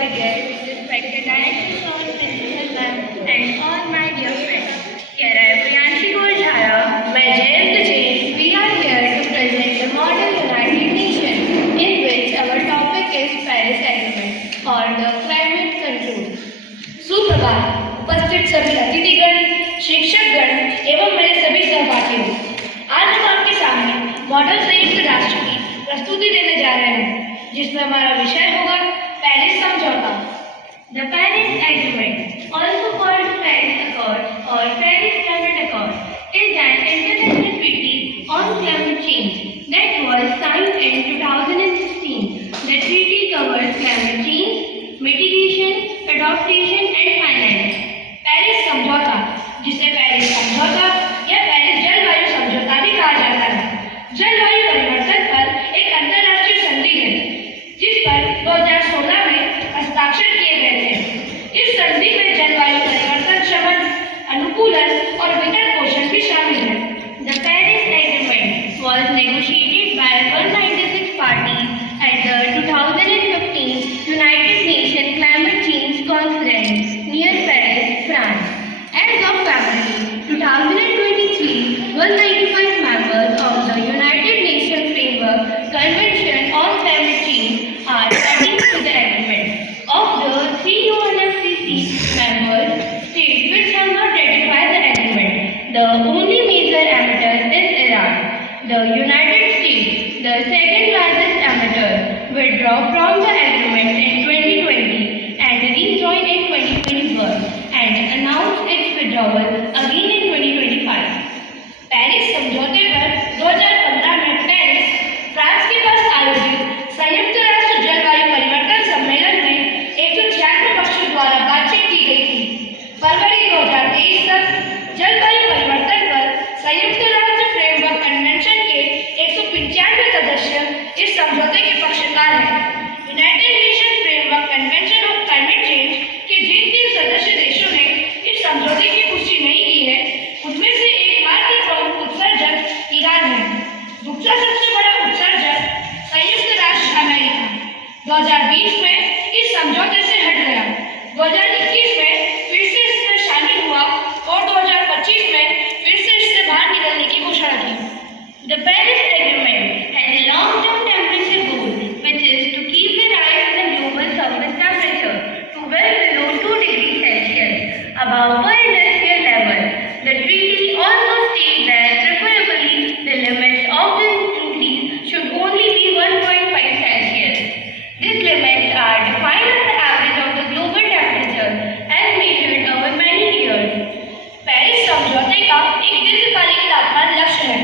guests, respected directors of Principal Ma'am, and all my dear friends. Here I am Priyanshi Gojhara. मैं Jayant Jain. We are here to present the model United Nations, in which our topic is Paris Agreement or the climate control. सुप्रभात. उपस्थित सभी अतिथिगण, शिक्षकगण एवं मेरे सभी सहपाठियों, आज हम आपके सामने मॉडल संयुक्त राष्ट्र की प्रस्तुति देने जा रहे हैं, जिसमें हमारा विषय होगा पेरिस समझौता. The Paris Agreement, also called Paris Accord or Paris Climate Accord, is an international treaty on climate change that was signed in 2016. The treaty covers climate change, mitigation, adaptation and finance. Paris समझौता, जिसे Paris समझौता या Paris जलवायु समझौता भी कहा जाता है, जलवायु परिवर्तन पर एक अंतर्राष्ट्रीय संधि है, जिस पर 2016 में हस्ताक्षर किए गए थे. इस संधि में जलवायु परिवर्तन शमन, अनुकूलन और वित्त पोषण भी शामिल है. The Paris Agreement was negotiated by 196 parties at the 2015 United Nations Climate Change Conference near Paris, France. As of February 2023, 195 members of the United Nations Framework Convention on Climate Change are adding to the agreement. Of the 3 UNFCCC member states which have not ratified the agreement, the only major emitter is Iran. The United States, the second largest emitter, withdraw from the agreement in 2020 and rejoin in 2021 and announced its withdrawal again in 2025. Paris समझौते पर 2015 में Paris, France के पास आयोजित संयुक्त राष्ट्र जलवायु परिवर्तन सम्मेलन में 196 पक्षों द्वारा बातचीत की गई थी. फरवरी 2023 तक जलवायु परिवर्तन पर संयुक्त राष्ट्र फ्रेमवर्क कन्वेंशन के 195 सदस्य इस समझौते के पक्षकार हैं. United nation framework convention of climate change के जिन 3 सदस्य देशों ने इस समझौते की पुष्टि नहीं की है, उनमें से एकमात्र प्रमुख उत्सर्जक ईरान है. दूसरा सबसे बड़ा उत्सर्जक संयुक्त राष्ट्र अमेरिका 2020 में इस समझौते से हट गया, 2021 में फिर से इसमें शामिल हुआ और 2025 में फिर से इससे बाहर निकलने की घोषणा की. The Paris Agreement has a long-term temperature goal, which is to keep the rise in the global surface temperature to well below 2 degrees Celsius above per industrial level. The treaty also states that preferably the limits of this increase should only be 1.5 Celsius. These limits are defined as the average of the global temperature as measured over many years. Paris समझौते का एक दीर्घकालिक तापमान लक्ष्य है,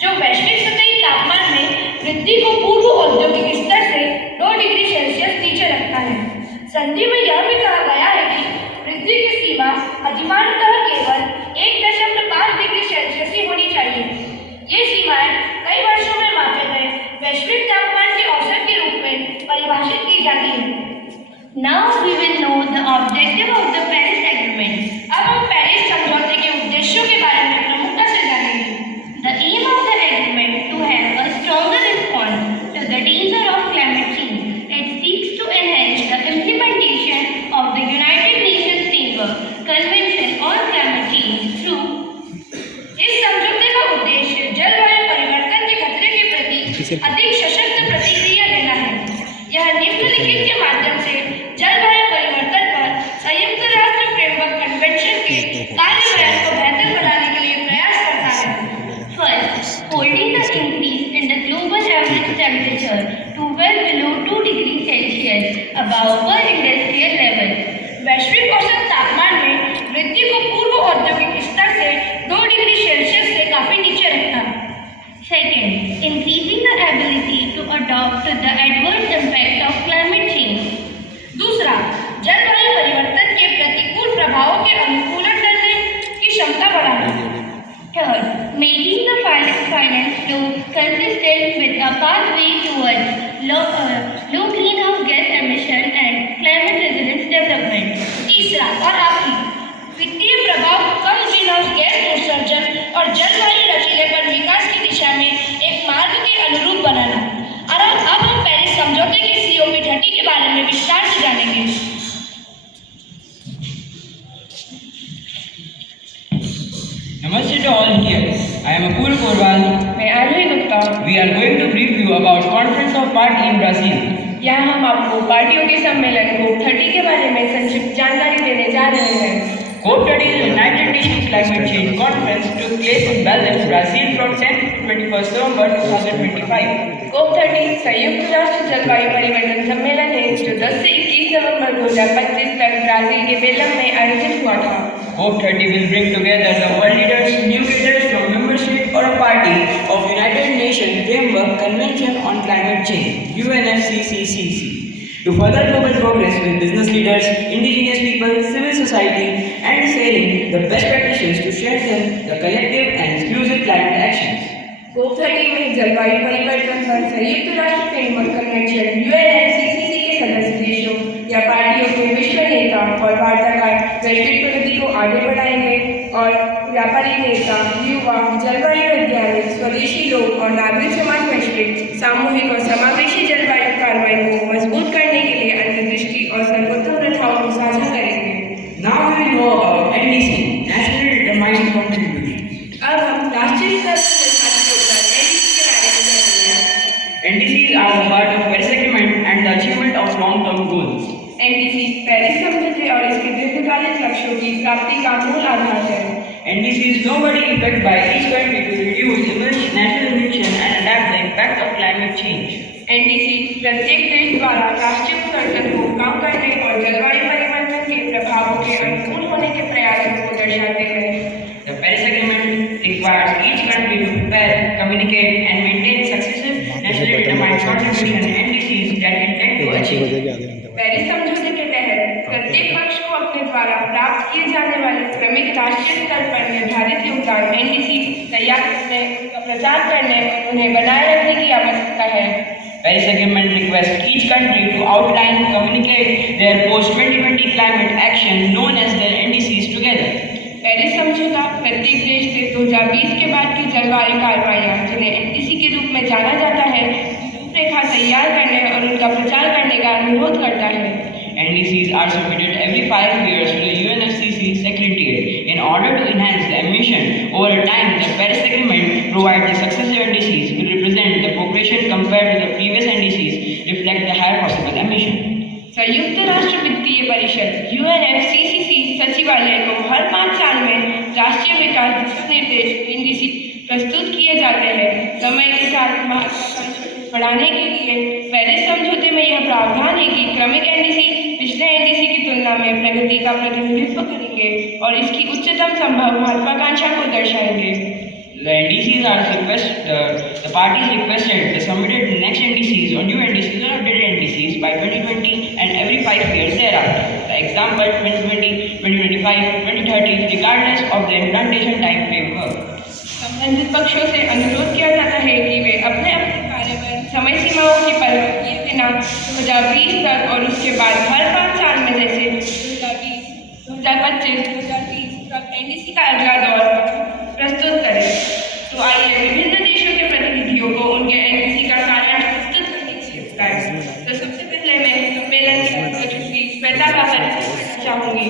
जो वैश्विक सतही तापमान में वृद्धि को पूर्व औद्योगिक स्तर से 2 डिग्री सेल्सियस नीचे रखता है. संधि में यह भी कहा गया है कि वृद्धि की सीमा अधिमानतः केवल 1.5 डिग्री सेल्सियस ही होनी चाहिए. ये सीमाएं कई वर्षों में मापे गए वैश्विक तापमान के औसत के रूप में परिभाषित की जाती है. Now we will know the objective of the Paris Agreement. अब हम पेरिस समझौते के उद्देश्यों के बारे में प्रमुखता से जानेंगे. The aim of the agreement to have a stronger response to the danger of climate change. It seeks to enhance the implementation of the United Nations Framework Convention on Climate Change through. इस समझौते का उद्देश्य जलवायु परिवर्तन के खतरे के प्रति अधिक सशक्त प्रतिक्रिया देना है. यह निम्नलिखित के माध्यम से जलवायु परिवर्तन पर संयुक्त राष्ट्र फ्रेमवर्क कन्वेंशन के कार्यान्वयन को बेहतर बनाने के लिए प्रयास करता है. First, holding the increase in the global average temperature to well below 2 degrees Celsius above per industrial level. वैश्विक औसत तापमान में वृद्धि को पूर्व औद्योगिक स्तर से 2 डिग्री सेल्सियस से काफी नीचे रखना. Second, increasing the ability to adapt to the adverse impact of climate change. दूसरा, जलवायु परिवर्तन के प्रतिकूल प्रभावों के अनुकूलन करने की क्षमता बढ़ाना. Third, making the finance flow consistent with a pathway towards low greenhouse gas emission and climate resilience development. तीसरा और आखिरी, वित्तीय प्रभाव कम ग्रीनहाउस गैस उत्सर्जन और जलवायु लचीलेपन विकास की दिशा में एक मार्ग के अनुरूप बनाना. और अब हम पेरिस समझौते we are going to brief you about Conference of Party in Brazil. यहाँ हम आपको पार्टियों के सम्मेलन COP30 के बारे में संक्षिप्त जानकारी देने जा रहे हैं। COP30 is the United Nations Climate Change Conference took place in Belém, Brazil from 10 to 21st November 2025. COP30 संयुक्त राष्ट्र जलवायु परिवर्तन सम्मेलन है जो 10 से 21 नवंबर 2025 तक ब्राजील के बेलम में आयोजित हुआ था। COP30 will bring together the world leaders, new leaders from membership or a party of United Nations Framework Convention on Climate Change (UNFCCC) to further global progress with business leaders, indigenous people, civil society, and sharing the best practices to strengthen the collective and inclusive climate actions. COP30 में जलवायु परिवर्तन पर संयुक्त राष्ट्र framework convention (UNFCCC) के सदस्य देशों या पार्टियों के विश्व नेता और वार्ताकार वैश्विक प्रगति को आगे बढ़ाएंगे और व्यापारिक नेता, युवा, जलवायु वैज्ञानिक, स्वदेशी लोग और नागरिक समाज वैश्विक सामूहिक और समावेशी जलवायु कार्रवाई को मजबूत करने के लिए अंतर्दृष्टि और सर्वोत्तम प्रथाओं को साझा करेंगे। Now we know about NDC, National Determined Contribution. अब हम राष्ट्रीय स्तर पर निर्धारित योगदान NDC के बारे में जानेंगे। NDCs are a part of Paris Agreement and the achievement of long-term goals. NDC Paris समझौते और इसके दीर्घकालिक लक्ष्यों की प्राप्ति का मूल आधार है। NDCs globally impact by each country to reduce national emission and adapt the impact of climate change. NDC प्रत्येक देश द्वारा राष्ट्रीय उत्सर्जन को कम करने और जलवायु परिवर्तन के प्रभावों के अनुकूल होने के प्रयासों को दर्शाते हैं। The Paris Agreement requires each country to prepare, communicate, and maintain successive nationally determined contribution NDCs that intend to achieve. Paris समझौते के तहत प्रत्येक पक्ष को अपने द्वारा प्राप्त किए जाने वाले क्रमिक राष्ट्रीय स्तर पर निर्धारित योगदान NDC तैयार करने, उनका प्रचार करने और उन्हें बनाए रखने की आवश्यकता है। Paris Agreement requests each country to outline, communicate their post-2020 climate action known as their NDCs together. Paris समझौता प्रत्येक देश से 2020 के बाद की जलवायु कार्रवाइयाँ जिन्हें NDC के रूप में जाना जाता है रूपरेखा तैयार करने और उनका प्रचार करने का अनुरोध करता है। NDCs are submitted every 5 years to the UNFCCC Secretariat in order to enhance the emission over time. The Paris Agreement provides the successive NDCs will represent the progression compared to the previous NDCs reflect the higher possible emission. संयुक्त राष्ट्र वित्तीय परिषद UNFCCC सचिवालय को हर 5 साल में राष्ट्रीय विकास दिशा निर्देश NDC प्रस्तुत किए जाते हैं। समय के साथ महत्वाकांक्षा बढ़ाने के लिए पेरिस समझौते में यह प्रावधान है कि क्रमिक NDC पिछले NDC की तुलना में प्रगति का प्रतिनिधित्व करेंगे और इसकी उच्चतम संभव महत्वाकांक्षा को दर्शाएंगे। The NDCs the parties requested the submitted next NDCs or new NDCs or updated NDCs by 2020 and every 5 years thereafter. The example 2020, 2025, 2030 regardless of the implementation time framework. संबंधित पक्षों से अनुरोध किया जाता है कि वे अपने कार्य पर समय सीमाओं की परवाह किए बिना 2020 तक और उसके बाद हर 5 साल में जैसे 2020, 2025, 2030 तक NDC का अगला दौर प्रस्तुत करें। तो आइए विभिन्न देशों के प्रतिनिधियों को उनके NDC का कारण प्रस्तुत करने की बताएं। तो सबसे पहले मैं सम्मेलन की अध्यक्ष श्वेता का परिचय करना चाहूंगी।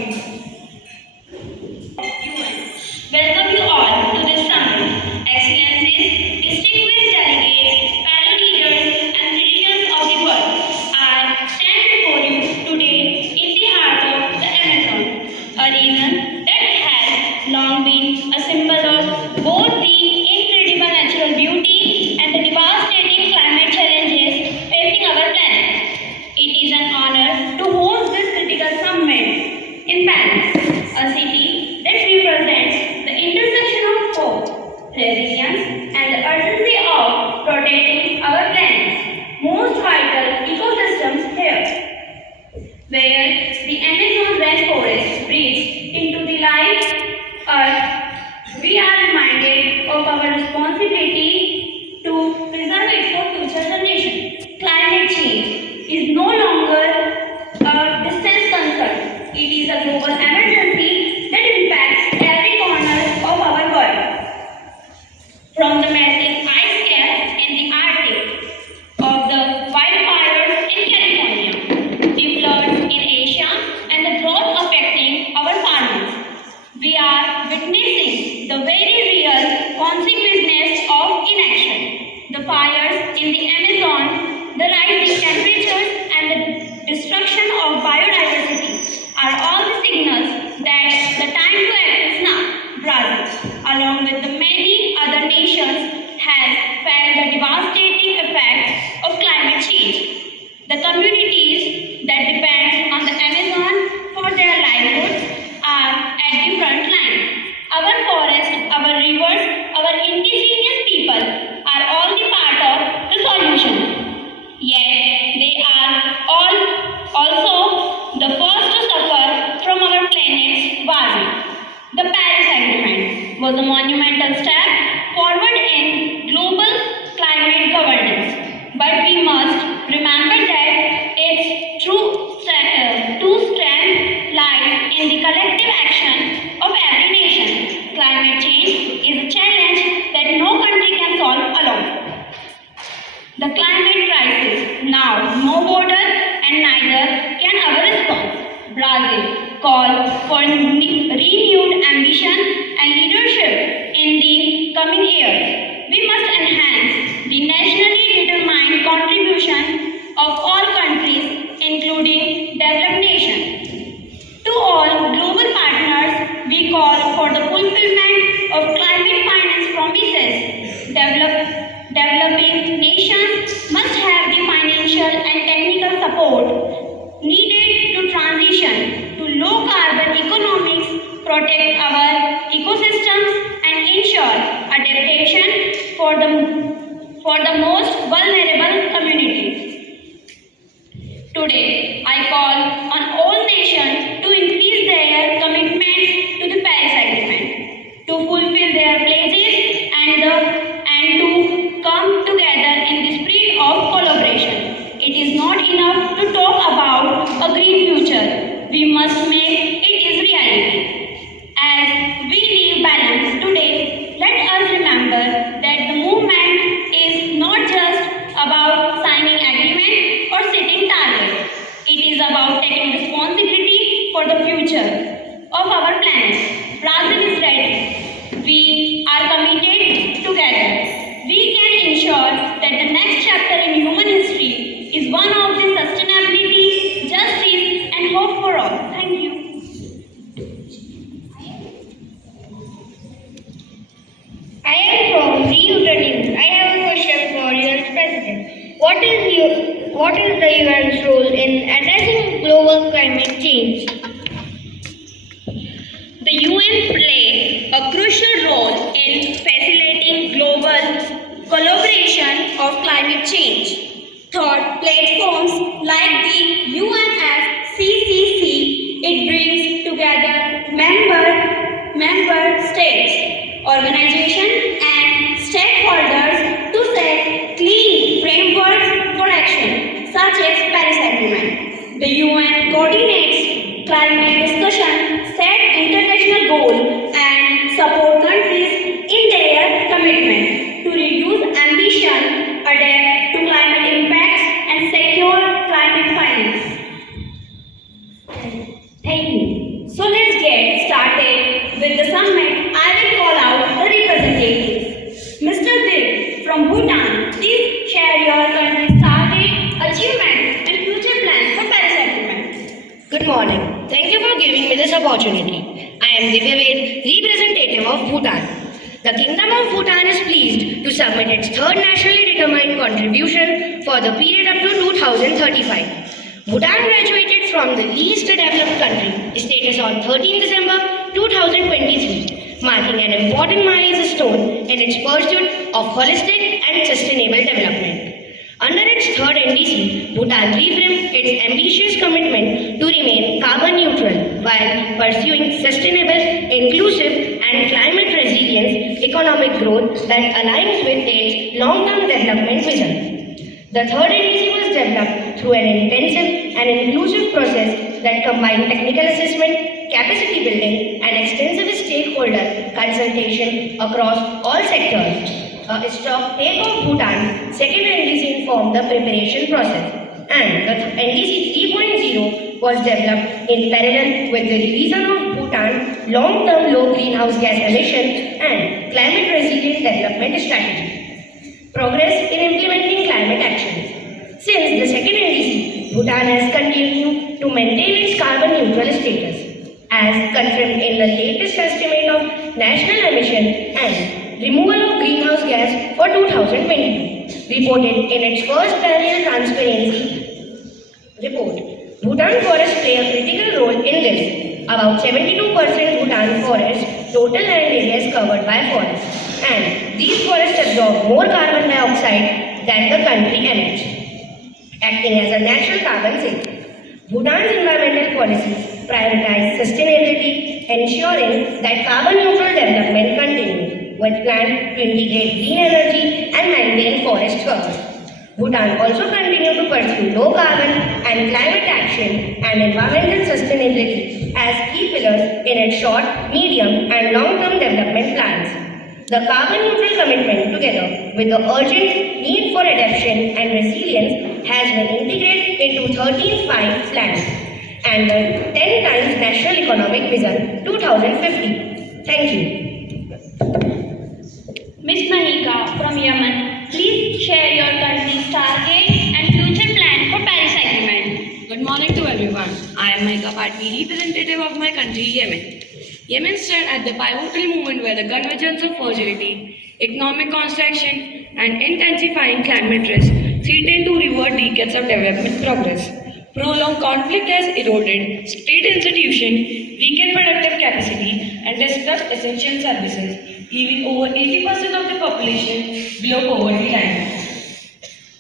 Welcome you all to this summit. Excellencies, distinguished delegates, fellow leaders, and citizens of the world, I stand before you today in the heart of the Amazon, a region that has long been a symbol of both the incredible natural beauty and the devastating climate challenges facing our planet. It is an honor to host this critical summit in Paris, a city that represents the intersection of hope, resilience, and the urgency of protecting our planet's most vital ecosystems here. Where the Amazon rainforest breathes into the life earth, we are reminded of our responsibility to preserve it for future generations. Climate change is no longer a distant concern. It is a global emergency that impacts every corner of our world. From the massive ice caps in the Arctic, of the wildfires in California, the floods in Asia, and the drought affecting our farmers, we are witnessing the very real consequences of inaction. The fire that depends on the Amazon for their livelihoods are at the front line. Our forests, our rivers, our indigenous people are all the part of the solution. Yet they are all also the first to suffer from our planet's warming. The Paris Agreement was a monumental step forward in global climate governance, but we must remember that its true strength lies in the collective action of every nation. Climate change is a challenge that no country can solve alone. The climate crisis now no border and neither can our response. Brazil called for renewed ambition and leadership in the coming years. We must enhance the nationally determined contribution of all countries, including developed nations. To all global partners, we call for the fulfillment of climate finance promises. Developing nations must have the financial and technical support needed to transition to low carbon economics, protect our ecosystems, and ensure adaptation for the most vulnerable communities. Today, I call on all nations to increase their commitment to the Paris Agreement, to fulfill their pledges and to come together in the spirit of collaboration. It is not enough to talk about a green future. We must make it is reality. As we leave Belém today, let us remember that the movement is not just about signing agreement or setting targets. It is about taking responsibility for the future of our planet. Brazil is ready. We are committed together. We can ensure that the next chapter in human history is one of the sustainability, justice, and hope for all. Thank you. I am from Rio News. I have a question for UN's President. What is the UN's role in addressing global climate change? The UN plays a crucial role in facilitating global collaboration of climate change. Thought platforms like the UNFCCC, it brings together member states, organizations and stakeholders to set clean frameworks for action, such as Paris Agreement. The UN coordinates climate discussion, set international goals, and support countries in their commitment to reduce emission, adapt to climate impacts, and secure climate finance. Thank you. So let's get started with the summit. I will call out the representatives. Mr. Vir from Bhutan, please share your country's target, achievement, and future plans for Paris Agreement. Good morning. Thank you for giving me this opportunity. I am Divyaved, representative of Bhutan. The Kingdom of Bhutan is pleased to submit its third nationally determined contribution for the period up to 2035. Bhutan graduated from the least developed country status on 13 December 2023, marking an important milestone in its pursuit of holistic and sustainable development. Under its third NDC, Bhutan reaffirmed its ambitious commitment to remain carbon neutral while pursuing sustainable, inclusive, and climate resilient economic growth that aligns with its long-term development vision. The third NDC was developed through an intensive and inclusive process that combined technical assessment, capacity building, and extensive stakeholder consultation across all sectors. A stock take of Bhutan, second NDC informed the preparation process, and the NDC 3.0 was developed in parallel with the revision of Bhutan's long-term low greenhouse gas emission and climate resilient development strategy. Progress in implementing climate actions. Since the second NDC, Bhutan has continued to maintain its carbon neutral status, as confirmed in the latest estimate of national emission and removal of greenhouse gas for 2022, reported in its first biennial transparency report. Bhutan forests play a critical role in this. About 72% Bhutan forest total land area is covered by forests, and these forests absorb more carbon dioxide than the country emits, acting as a natural carbon sink. Bhutan's environmental policies prioritize sustainability, ensuring that carbon neutral development continues, with plans to integrate green energy and maintain forest cover. Bhutan also continues to pursue low carbon and climate action and environmental sustainability as key pillars in its short, medium, and long-term development plans. The carbon neutral commitment, together with the urgent need for adaptation and resilience, has been integrated into 13th Five Plan and the 10 times National Economic Vision 2050. Thank you. Ms. Mahika from Yemen, please share your country's target and future plan for Paris Agreement. Good morning to everyone. I am Mahika Patni, representative of my country, Yemen. Yemen stands at the pivotal moment where the convergence of fragility, economic contraction, and intensifying climate risk threaten to revert decades of development progress. Prolonged conflict has eroded state institutions, weakened productive capacity, and disrupted essential services, leaving over 80% of the population below poverty line.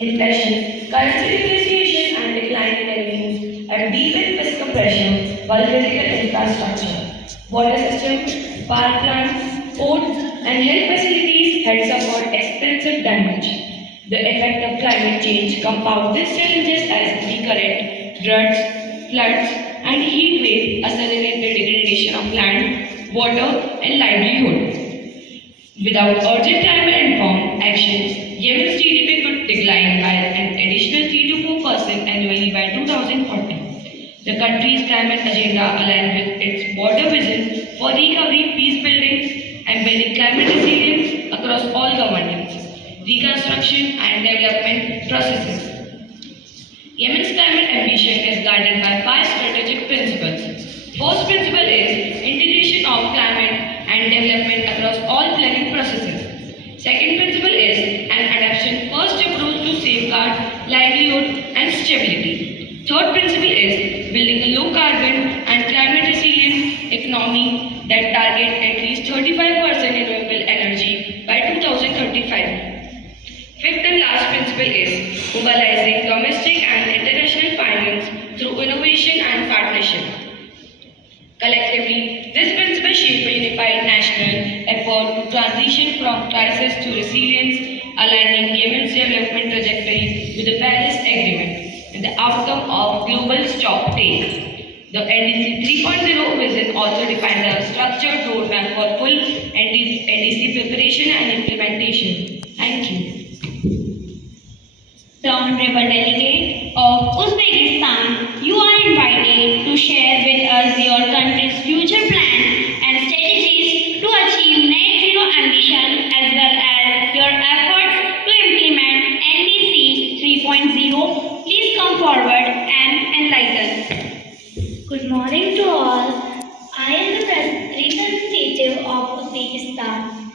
Inflation, currency depreciation, and decline in revenues have deepened fiscal pressure, while critical infrastructure, water systems, power plants, ports, and health facilities had suffered extensive damage. The effect of climate change compounds these challenges as recurrent droughts, floods, and heat waves accelerate the degradation of land, water, and livelihood. Without urgent climate-informed action, Yemen's GDP could decline by an additional 3 to 4% annually by 2040. The country's climate agenda aligns with its broader vision for recovery, peace building, and building climate resilience across all governance, reconstruction, and development processes. Yemen's climate ambition is guided by 5 strategic principles. First principle is integration of climate and development across all planning processes. Second principle is an adaptation-first approach to safeguard livelihood and stability. Third principle is building a low-carbon and climate-resilient economy that targets at least 35% renewable energy by 2035. Fifth and last principle is mobilizing domestic and international finance through innovation and partnership. Collectively, this principle shape a unified national effort to transition from crisis to resilience, aligning Yemen's development trajectory with the Paris Agreement and the outcome of global stocktake. The NDC 3.0 vision also defined a structured roadmap for full NDC preparation and implementation. Thank you. The Honorable Delegate of Uzbekistan, you are invited to share with us your country's future plan and strategies to achieve net zero ambition as well as your efforts to implement NDC 3.0. Please come forward and enlighten. Good morning to all. I am the representative of Uzbekistan.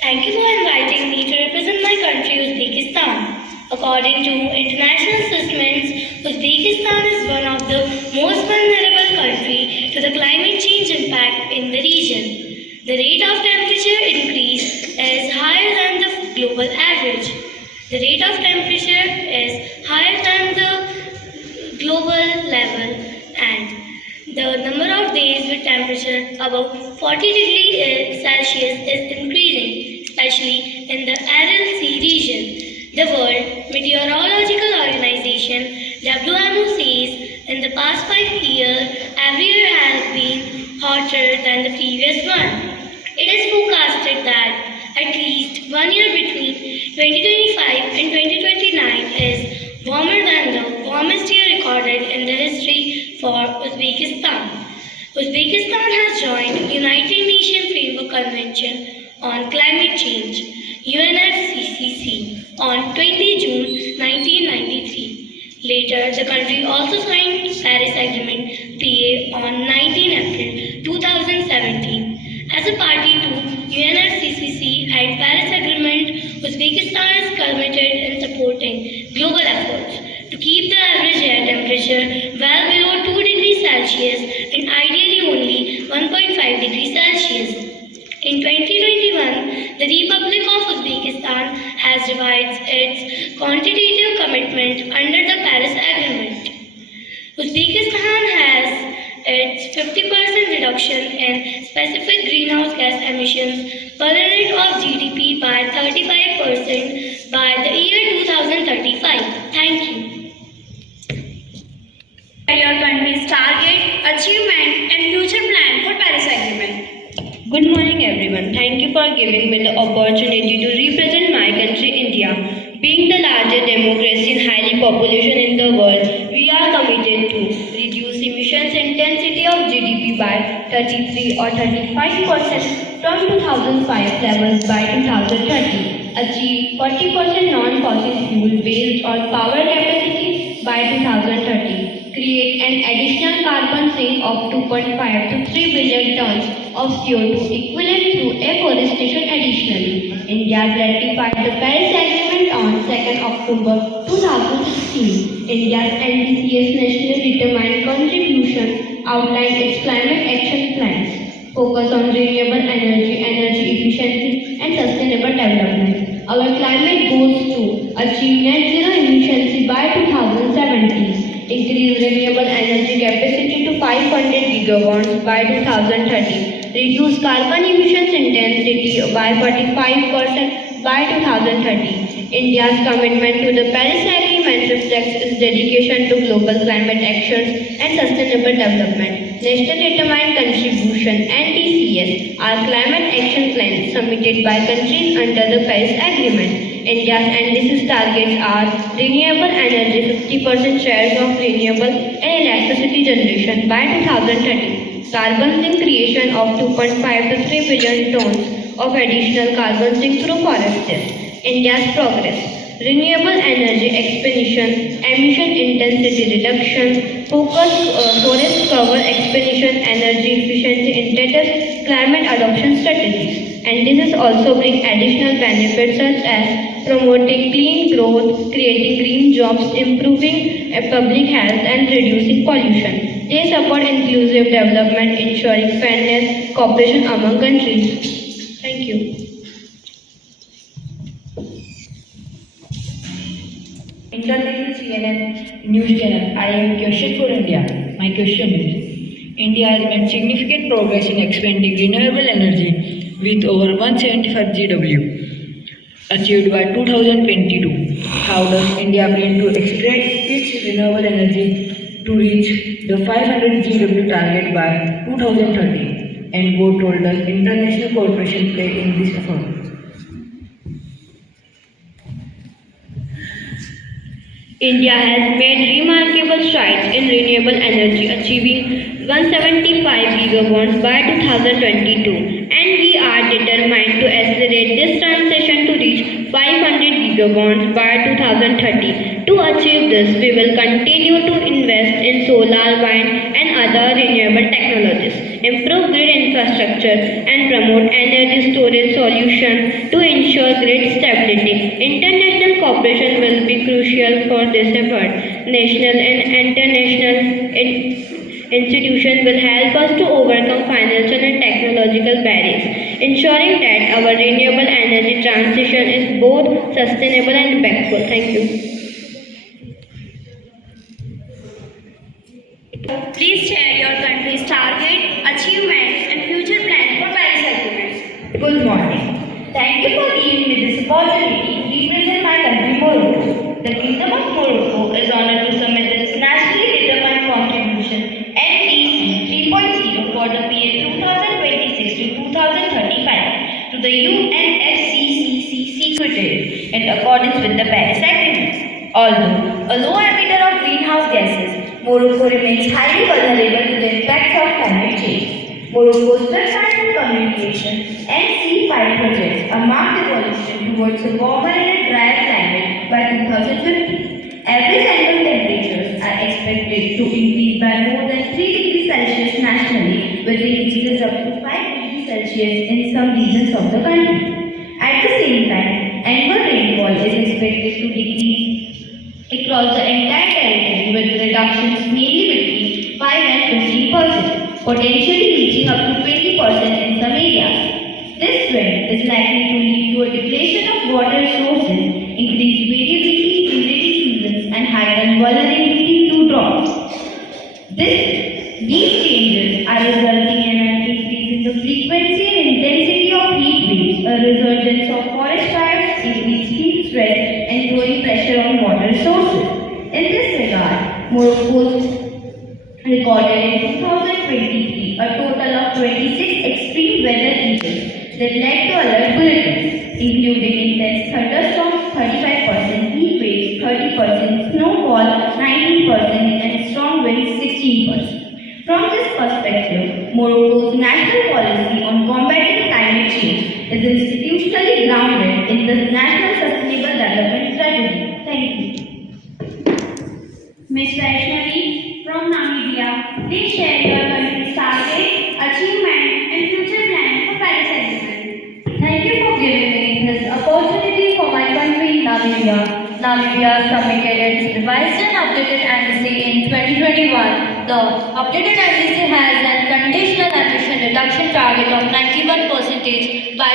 Thank you for inviting me to represent my country, Uzbekistan. According to international assessments, Uzbekistan is one of the most vulnerable countries to the climate change impact in the region. The rate of temperature increase is higher than the global average. The rate of temperature is higher than the global level, and the number of days with temperature above 40 degrees Celsius is increasing, especially in the Aral Sea region. The World Meteorological Organization (WMO) says in the past 5 years, every year has been hotter than the previous one. It is forecasted that at least 1 year between 2025 and 2029 is warmer than the warmest year recorded in the history for Uzbekistan. Uzbekistan has joined United Nations Framework Convention on Climate Change (UNFCCC) on 20 June 1993. Later, the country also signed Paris Agreement (PA) on 19 April 2017. As a party to UNFCCC and Paris Agreement, Uzbekistan is committed in supporting global efforts to keep the average air temperature well 50% reduction in specific greenhouse gas emissions per unit of GDP by 35% by the year 2035. Thank you. Your country's target, achievement, and future plan for Paris Agreement. Good morning, everyone. Thank you for giving me the opportunity to represent my country, India. Being the largest democracy and highly population in the world, we are committed to reduce emissions intensity of GDP by 33 or 35% from 2005 levels by 2030, achieve 40% non-fossil fuel-based or power capacity by 2030, create an additional carbon sink of 2.5 to 3 billion tons of CO2 equivalent through afforestation additionally. India ratified the Paris Agreement on 2nd October 2016. India's NDCs nationally determined contribution outlined its climate action plans, focus on renewable energy, energy efficiency and sustainable development. Our climate goals to achieve net zero emissions by 2070, increase renewable energy capacity to 500 gigawatts by 2030, reduce carbon emissions intensity by 45% by 2030. India's commitment to the Paris Agreement reflects its dedication to global climate actions and sustainable development. National Determined Contribution (NDCs) are climate action plans submitted by countries under the Paris Agreement. India's NDCs targets are renewable energy, 50% shares of renewable and electricity generation by 2030, carbon sink creation of 2.5 to 3 billion tons of additional carbon sink through forestation. India's progress: renewable energy expansion, emission intensity reduction, forest cover expansion, energy efficiency initiatives, climate adoption strategies. And this is also bring additional benefits such as promoting clean growth, creating green jobs, improving public health and reducing pollution. They support inclusive development, ensuring fairness, cooperation among countries. Thank you. International CNN News Channel. I have a question for India. My question is: India has made significant progress in expanding renewable energy with over 175 GW achieved by 2022. How does India plan to expand its renewable energy to reach the 500 GW target by 2030? And what role does international cooperation play in this effort? India has made remarkable strides in renewable energy, achieving 175 gigawatts by 2022, and we are determined to accelerate this transition to reach 500 gigawatts by 2030. To achieve this, we will continue to invest in solar, wind, and other renewable technologies, improve grid infrastructure, and promote energy storage solutions to ensure grid stability. International cooperation will be crucial for this effort. National and international institutions will help us to overcome financial and technological barriers, ensuring that our renewable energy transition is both sustainable and impactful. Thank you. Please share your country's target, achievements, and future plan for Paris Agreement. Good morning. Thank you for giving me this opportunity to represent my country, Morocco. The Kingdom of Morocco is honored to submit its nationally determined contribution (NDC) 3.0 for the period 2026 to 2035 to the UNFCCC Secretariat in accordance with the Paris Agreement. Although a low emitter of greenhouse gases, Morocco remains highly vulnerable to the impacts of climate change. Morocco's Sustainable Communication (NC5) projects a marked evolution towards a warmer and a drier climate by 2050. Average annual temperatures are expected to increase by more than 3 degrees Celsius nationally, with increases up to 5 degrees Celsius in some regions of the country. At the same time, annual rainfall is expected to decrease across the entire territory, with reductions mainly between 5 and 15%, potentially reaching up to 20% in some areas. This trend is likely to lead to a depletion of water resources, increased variability in rainy seasons, and heightened vulnerability to drought. This These changes are resulting in an increase in the frequency and intensity of heat waves, a resurgence of forest fires, increased heat stress, and growing pressure on water resources. In this regard, Morocco recorded in 2023 a total of 26 extreme weather events that led to alert bulletins, including intense thunderstorms, 35%, heat waves, 30%, snowfall, 19%, and strong winds, 16%. From this perspective, Morocco's national policy on combating climate change is institutionally grounded in the National Sustainable Development Strategy. Thank you. Ms. Vaishnavi from Namibia, please share your country's target, achievement, and future plan for Paris Agreement. Thank you for giving me this opportunity for my country, Namibia. Namibia submitted its revised and updated NDC in 2021. The updated NDC has a conditional emission reduction target of 91% by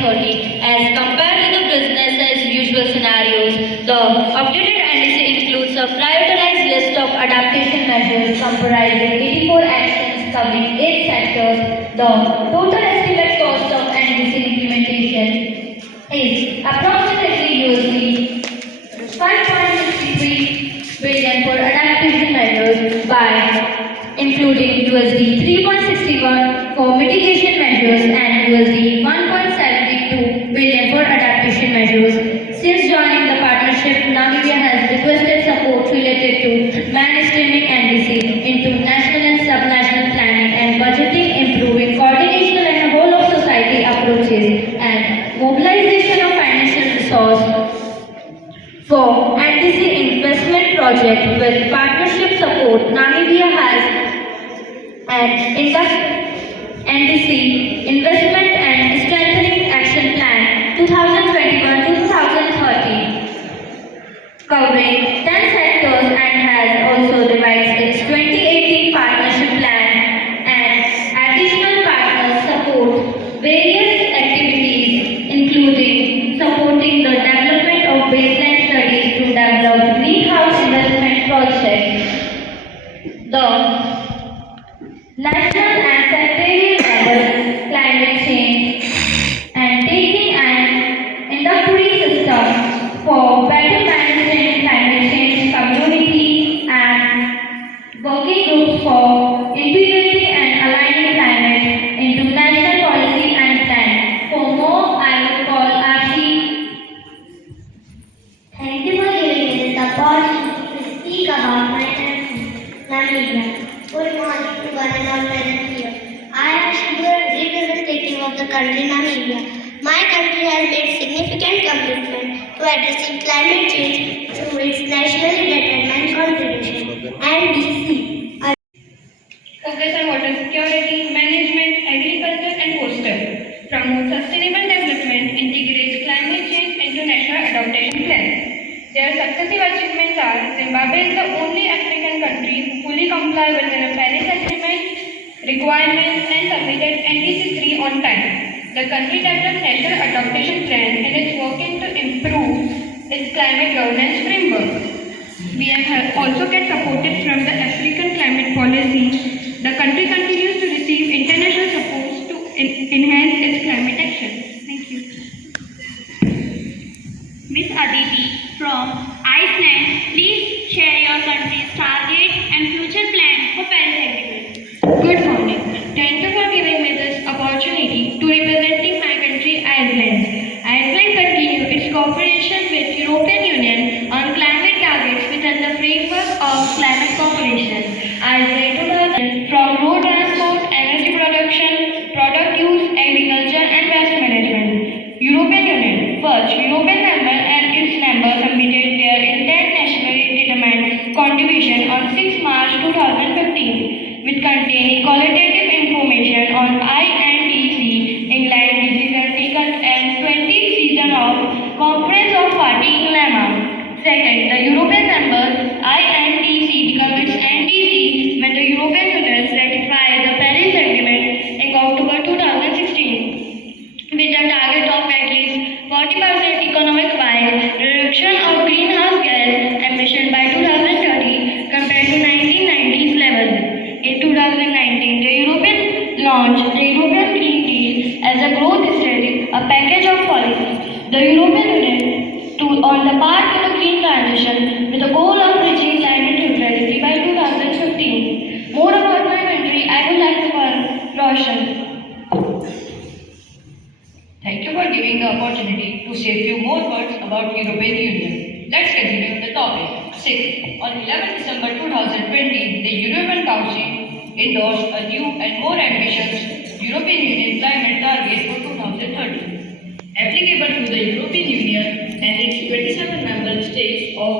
2030 as compared to the business as usual scenarios. The updated NDC includes a prioritized list of adaptation measures comprising 84 actions covering 8 sectors. The total estimate cost of NDC implementation is approximately $5.63 billion for adaptation measures by including $3.61 for mitigation measures and $1.72 billion for adaptation measures. Since joining the partnership, Namibia has requested support related to mainstreaming NDC into national and subnational planning and budgeting, improving coordination and whole of society approaches, and mobilization of financial resources for NDC investment project with partnership support. Namibia has an NDC investment and strengthening action plan 2021-2030 covering 10 sectors and has also revised its 2018 partnership plan and additional partners support various activities including supporting the development of baseline studies to develop greenhouse investment projects. The national and sectarial level climate change and taking an inductory system for better management climate change community and working groups for integrating and aligning climate into national policy and plan. For more, I will call Ashi. Thank you for giving me this opportunity to speak about my country, Namibia. Good morning to one and all present here. I am Shibur, representative of the country Namibia. My country has made significant commitment to addressing climate change through its nationally determined contribution. NDC. Focus on water security, management, agriculture, and coastal. Promote sustainable development, integrates climate change into national adaptation plans. Their successive achievements are Zimbabwe is the only African country who fully comply with the Paris Agreement requirements and submitted NDC 3 on time. The country developed national adaptation plan and is working to improve its climate governance framework. We have also get supported from the African climate policy. The country continues to receive international support to enhance its climate action. Thank you. Ms. Aditi from Iceland, please share your country's target and future plan for Paris Agreement. Good morning. Thank you for giving me this opportunity to representing my country, Iceland. Iceland continue its cooperation with European Union on climate targets within the framework of climate cooperation. Iceland 2000 from road transport, energy production, product use, agriculture, and waste management. European Union. First, European member and its members submitted their intent nationally determined contribution on 6 March 2015, which containing qualitative information on INDC, England decision taken and 20th season of Conference of Party in Lima. Second, the European members INDC becomes its NDC when the European Union ratified the Paris Agreement in October 2016 with a target of at least 40% economic-wide reduction of greenhouse gas emission by 2030 compared to 1990s level. In 2015, Second, the European launched the European Green Deal as a growth strategy, a package of policies. The European Union on the path to the green transition with the goal of reaching climate neutrality by 2015. More about my country, I would like to call Roshan. Thank you for giving the opportunity to say a few more words about European Union. Let's continue the topic. 6. On 11 December 2020, the European Council endorsed a new and more ambitious European Union climate target for 2030, applicable to the European Union and its 27 member states of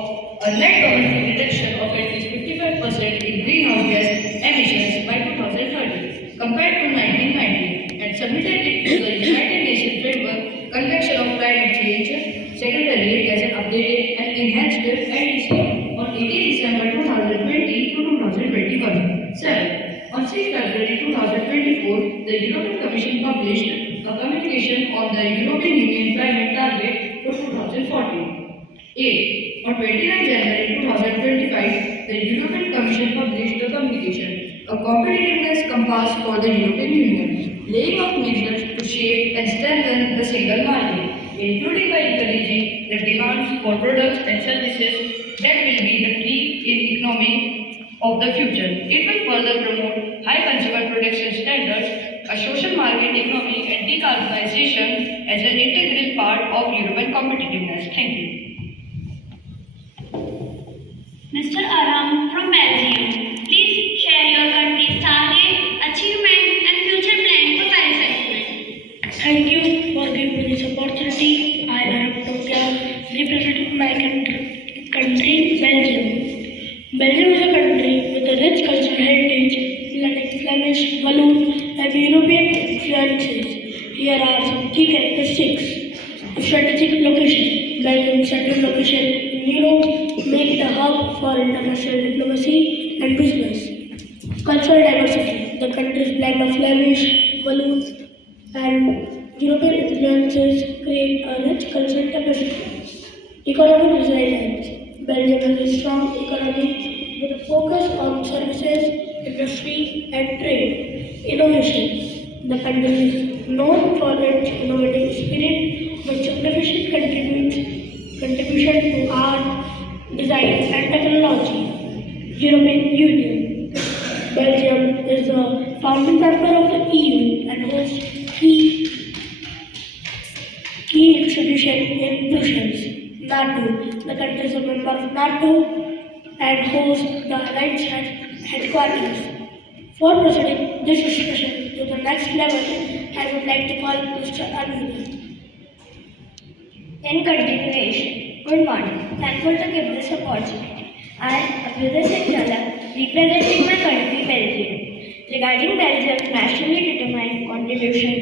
a net domestic reduction of at least 55% in greenhouse gas emissions by 2030 compared to 1990 and submitted it to the United Nations Framework Convention on Climate Change Secretariat as an updated and enhanced NDC on 18 December 2020 to 2021. 7. On 6 February 2024, the European Commission published a communication on the European Union climate target for 2040. 8. On 29 January 2025, the European Commission published a communication, a competitiveness compass for the European Union, laying out measures to shape and strengthen the single market, including by encouraging the demand for products and services that will be the key in economy of the future. It will further promote high consumer protection standards, a social market economy and decarbonization as an integral part of European competitiveness. Thank you. Mr. Aram from Belgium, please share your country's target, achievement, and future plan for Paris Agreement. Thank you for giving me this opportunity. I am representing my country, Belgium. Belgium is a country with a rich cultural heritage, like Flemish, Walloon, and European influences. Here are some key characteristics. Strategic location. Belgium's central location in Europe make it a hub for international diplomacy and business. Cultural diversity. The country's blend of Flemish, Walloon, and European influences create a rich cultural diversity. Economic resilience. Belgium has a strong economy with a focus on services, industry, and trade. Innovation. The country is known for its innovative spirit, which significant contribution to art, design, and technology. European Union. Belgium is a founding member of the EU and hosts key institutions in Brussels. NATO. The country is a member of NATO and hosts the Alliance headquarters. For proceeding this discussion to the next level, I would like to call Mr. Arvind. In continuation, good morning. Thankful to give this opportunity. I am Abhyuday Singh Jhala, representing my country, Belgium. Regarding Belgium's nationally determined contribution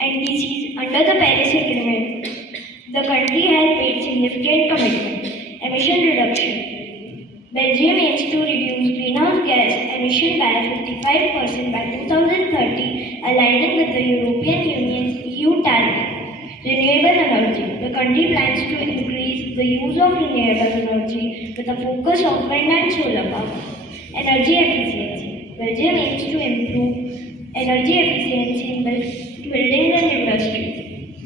NDCs under the Paris Agreement, the country has made significant commitment. Emission reduction. Belgium aims to reduce greenhouse gas emission by 55% by 2030, aligning with the European Union's EU target. Renewable energy. The country plans to increase the use of renewable energy with a focus on wind and solar power. Energy efficiency. Belgium aims to improve energy efficiency in buildings and industries.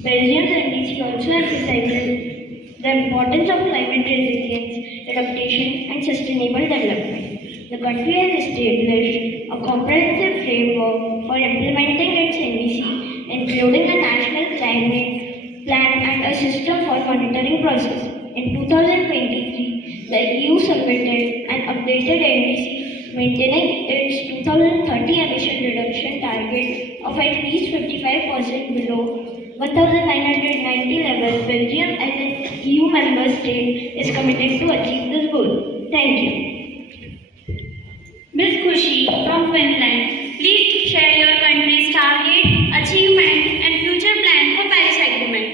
Belgium's NDC also emphasizes the importance of climate resilience, adaptation, and sustainable development. The country has established a comprehensive framework for implementing its NDC, including a national climate plan and a system for monitoring process. In 2023, the EU submitted an updated NDC maintaining its 2030 emission reduction target of at least 55% below 1990 level. Belgium as an EU member state is committed to achieve this goal. Thank you. Ms. Khushi from Finland, please share your country's target, achievement, and future plan for Paris Agreement.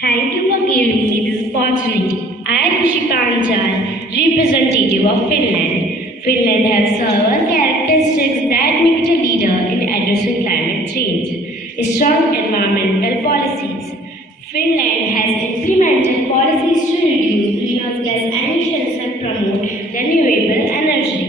Thank you for giving me this opportunity. I am Shikanchal, representative of Finland. Finland has several characteristics that make it a leader in addressing climate change. Strong environmental policies. Finland has implemented policies to reduce greenhouse gas emissions and promote renewable energy.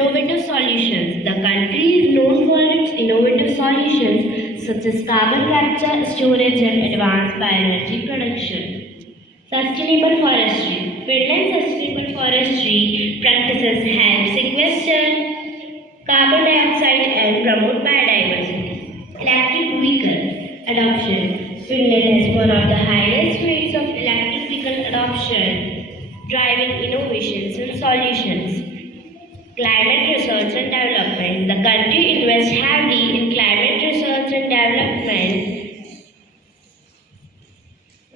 Innovative solutions. The country is known for its innovative solutions such as carbon capture, storage and advanced bioenergy production. Sustainable forestry. Finland's sustainable forestry practices help sequester carbon dioxide and promote biodiversity. Electric vehicle adoption. Finland has one of the highest rates of electric vehicle adoption, driving innovations and solutions. Climate research and development. The country invests heavily in climate research and development.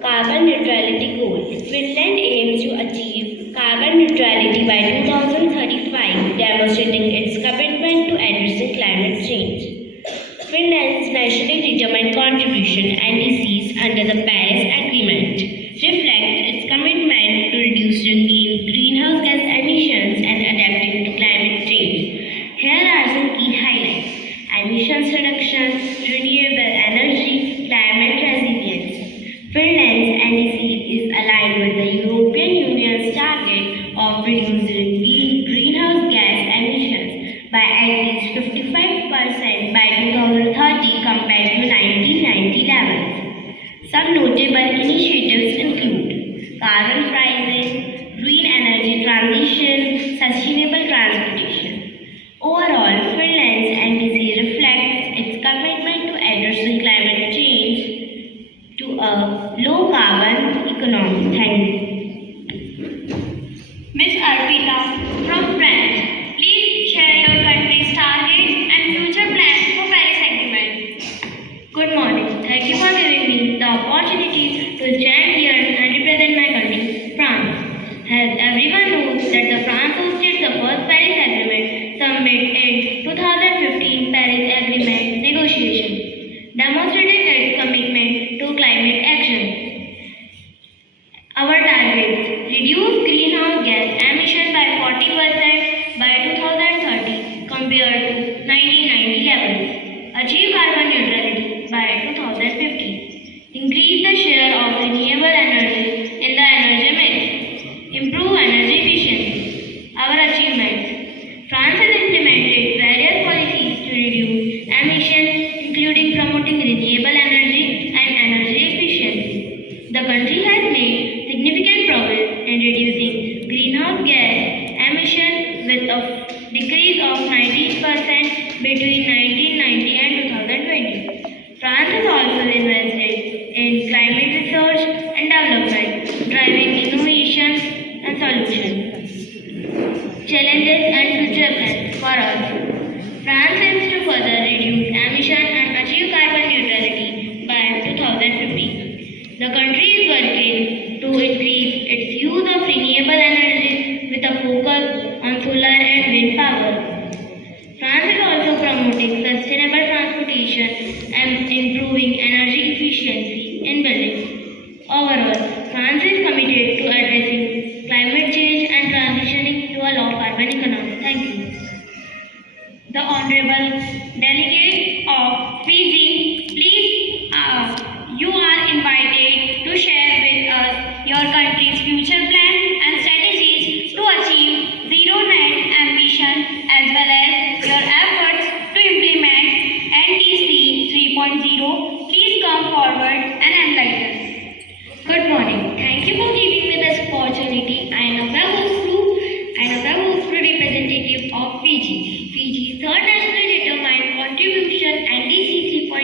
Carbon neutrality goal. Finland aims to achieve carbon neutrality by 2035, demonstrating its commitment to addressing climate change. Finland's nationally determined contribution (NDCs) under the Paris Agreement reflect its commitment to reducing greenhouse gas emissions and adapting to climate change. Here are some key highlights: emissions reduction, renewable energy, climate resilience. Finland's NDC is aligned with the European Union's target of reducing greenhouse gas emissions by at least 55% by 2030 compared to 1990 levels. Some notable initiatives include carbon pricing, green energy transition, sustainable transportation. Overall, Finland's NDC reflects its commitment to addressing climate change to a low carbon economy. Thank you. Ms. Arpita from France, please share your country's target and future plans for Paris Agreement. Good morning. Thank you for giving me the opportunity to stand here and represent my country, France. As everyone knows that the France hosted the first Paris Agreement summit in 2015 Paris Agreement negotiation, demonstrating its commitment to climate action. Our targets: reduce greenhouse gas emission by 40% by 2030 compared to 1990 levels. Achieve carbon neutrality by 2050. Increase the share of renewable energy in the energy mix. Improve energy efficiency. Our achievements: France has implemented various policies to reduce emissions, including promoting renewable energy and energy efficiency. The country has made significant progress in reducing greenhouse gas emissions with a decrease of 19% between 1990 and 2020. France has also invested in climate research and development, driving innovations and solutions. Challenges and future plans for us. France aims to further reduce emissions and achieve carbon neutrality by 2050. The country is working to increase its use of renewable energy with a focus on solar and wind power. France is also promoting sustainable transportation and improving energy efficiency in buildings. Overall, France is committed to addressing climate change and transitioning to a low carbon economy. Thank you. The Honorable Delegate of Fiji, please, you are invited to share with us your country's future plan and strategies to achieve zero net ambition as well as your efforts to implement NDC 3.0. Please come forward and enlighten us. Good morning. Thank you for giving me this opportunity. I am a representative of Fiji. Fiji's third nationally determined contribution NDC 3.0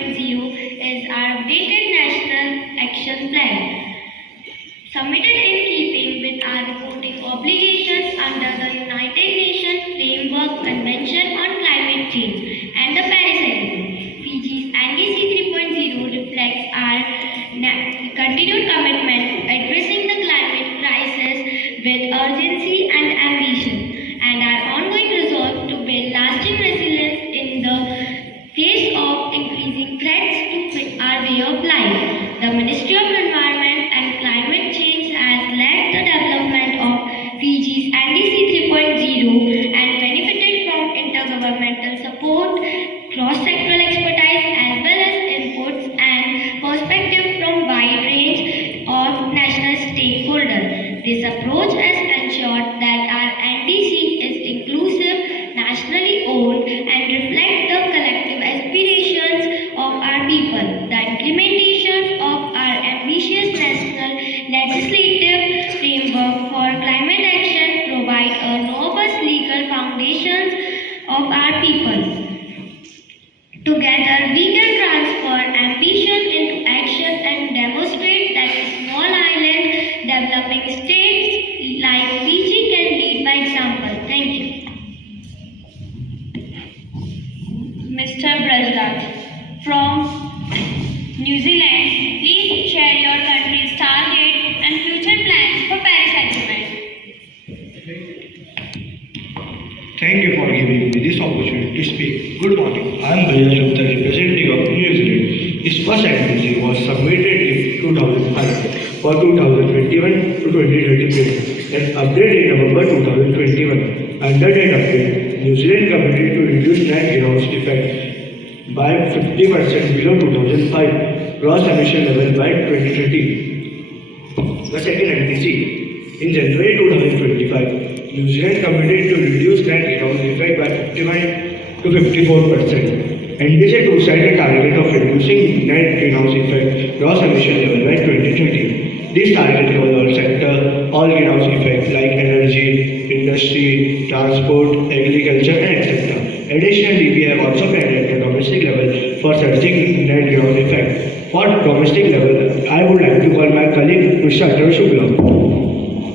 giving me this opportunity to speak. Good morning. I am Bhajan Gupta, representative of New Zealand. Its first NDC was submitted in 2005 for 2021 to 2030 period and updated in November 2021. Under that update, New Zealand committed to reduce net greenhouse effect by 50% below 2005 gross emission level by 2030. The second NDC. In January 2025, New Zealand committed to reduce net greenhouse effect by 59 to 54%. NDC 2 set a target of reducing net greenhouse effect gross emission level by 2030. This target covers all sectors, all greenhouse effects like energy, industry, transport, agriculture, and etc. Additionally, we have also planned at the domestic level for surging net greenhouse effect. For domestic level, I would like to call my colleague Mr. Atal Shukla.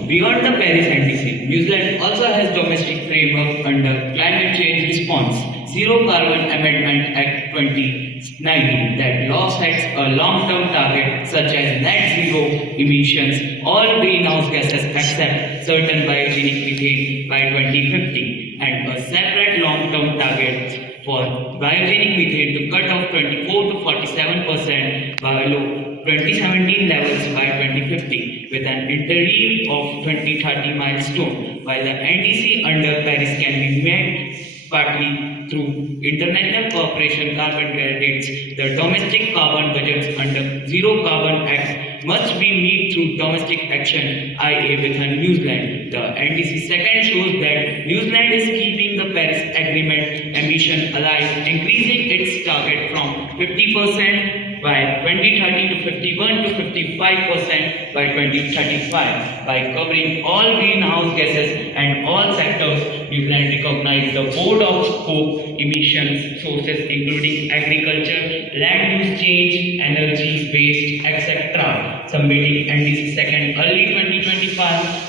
Beyond the Paris NDC, New Zealand also has domestic framework under Climate Change Response Zero Carbon Amendment Act 2019. That law sets a long-term target such as net zero emissions, all greenhouse gases except certain biogenic methane by 2050, and a separate long-term target for biogenic methane to cut off 24 to 47% below 2017 levels by 2050 with an interim of 2030 milestone, while the NDC under Paris can be met partly through international cooperation carbon credits. The domestic carbon budgets under Zero Carbon Act must be met through domestic action, i.e. with New Zealand. The NDC second shows that New Zealand is keeping the Paris Agreement emission alive, increasing its target from 50% by 2030 to 51 to 55% by 2035. By covering all greenhouse gases and all sectors, New Zealand recognizes the board of scope emissions sources including agriculture, land use change, energy, waste, etc. Submitting NDC second early 2025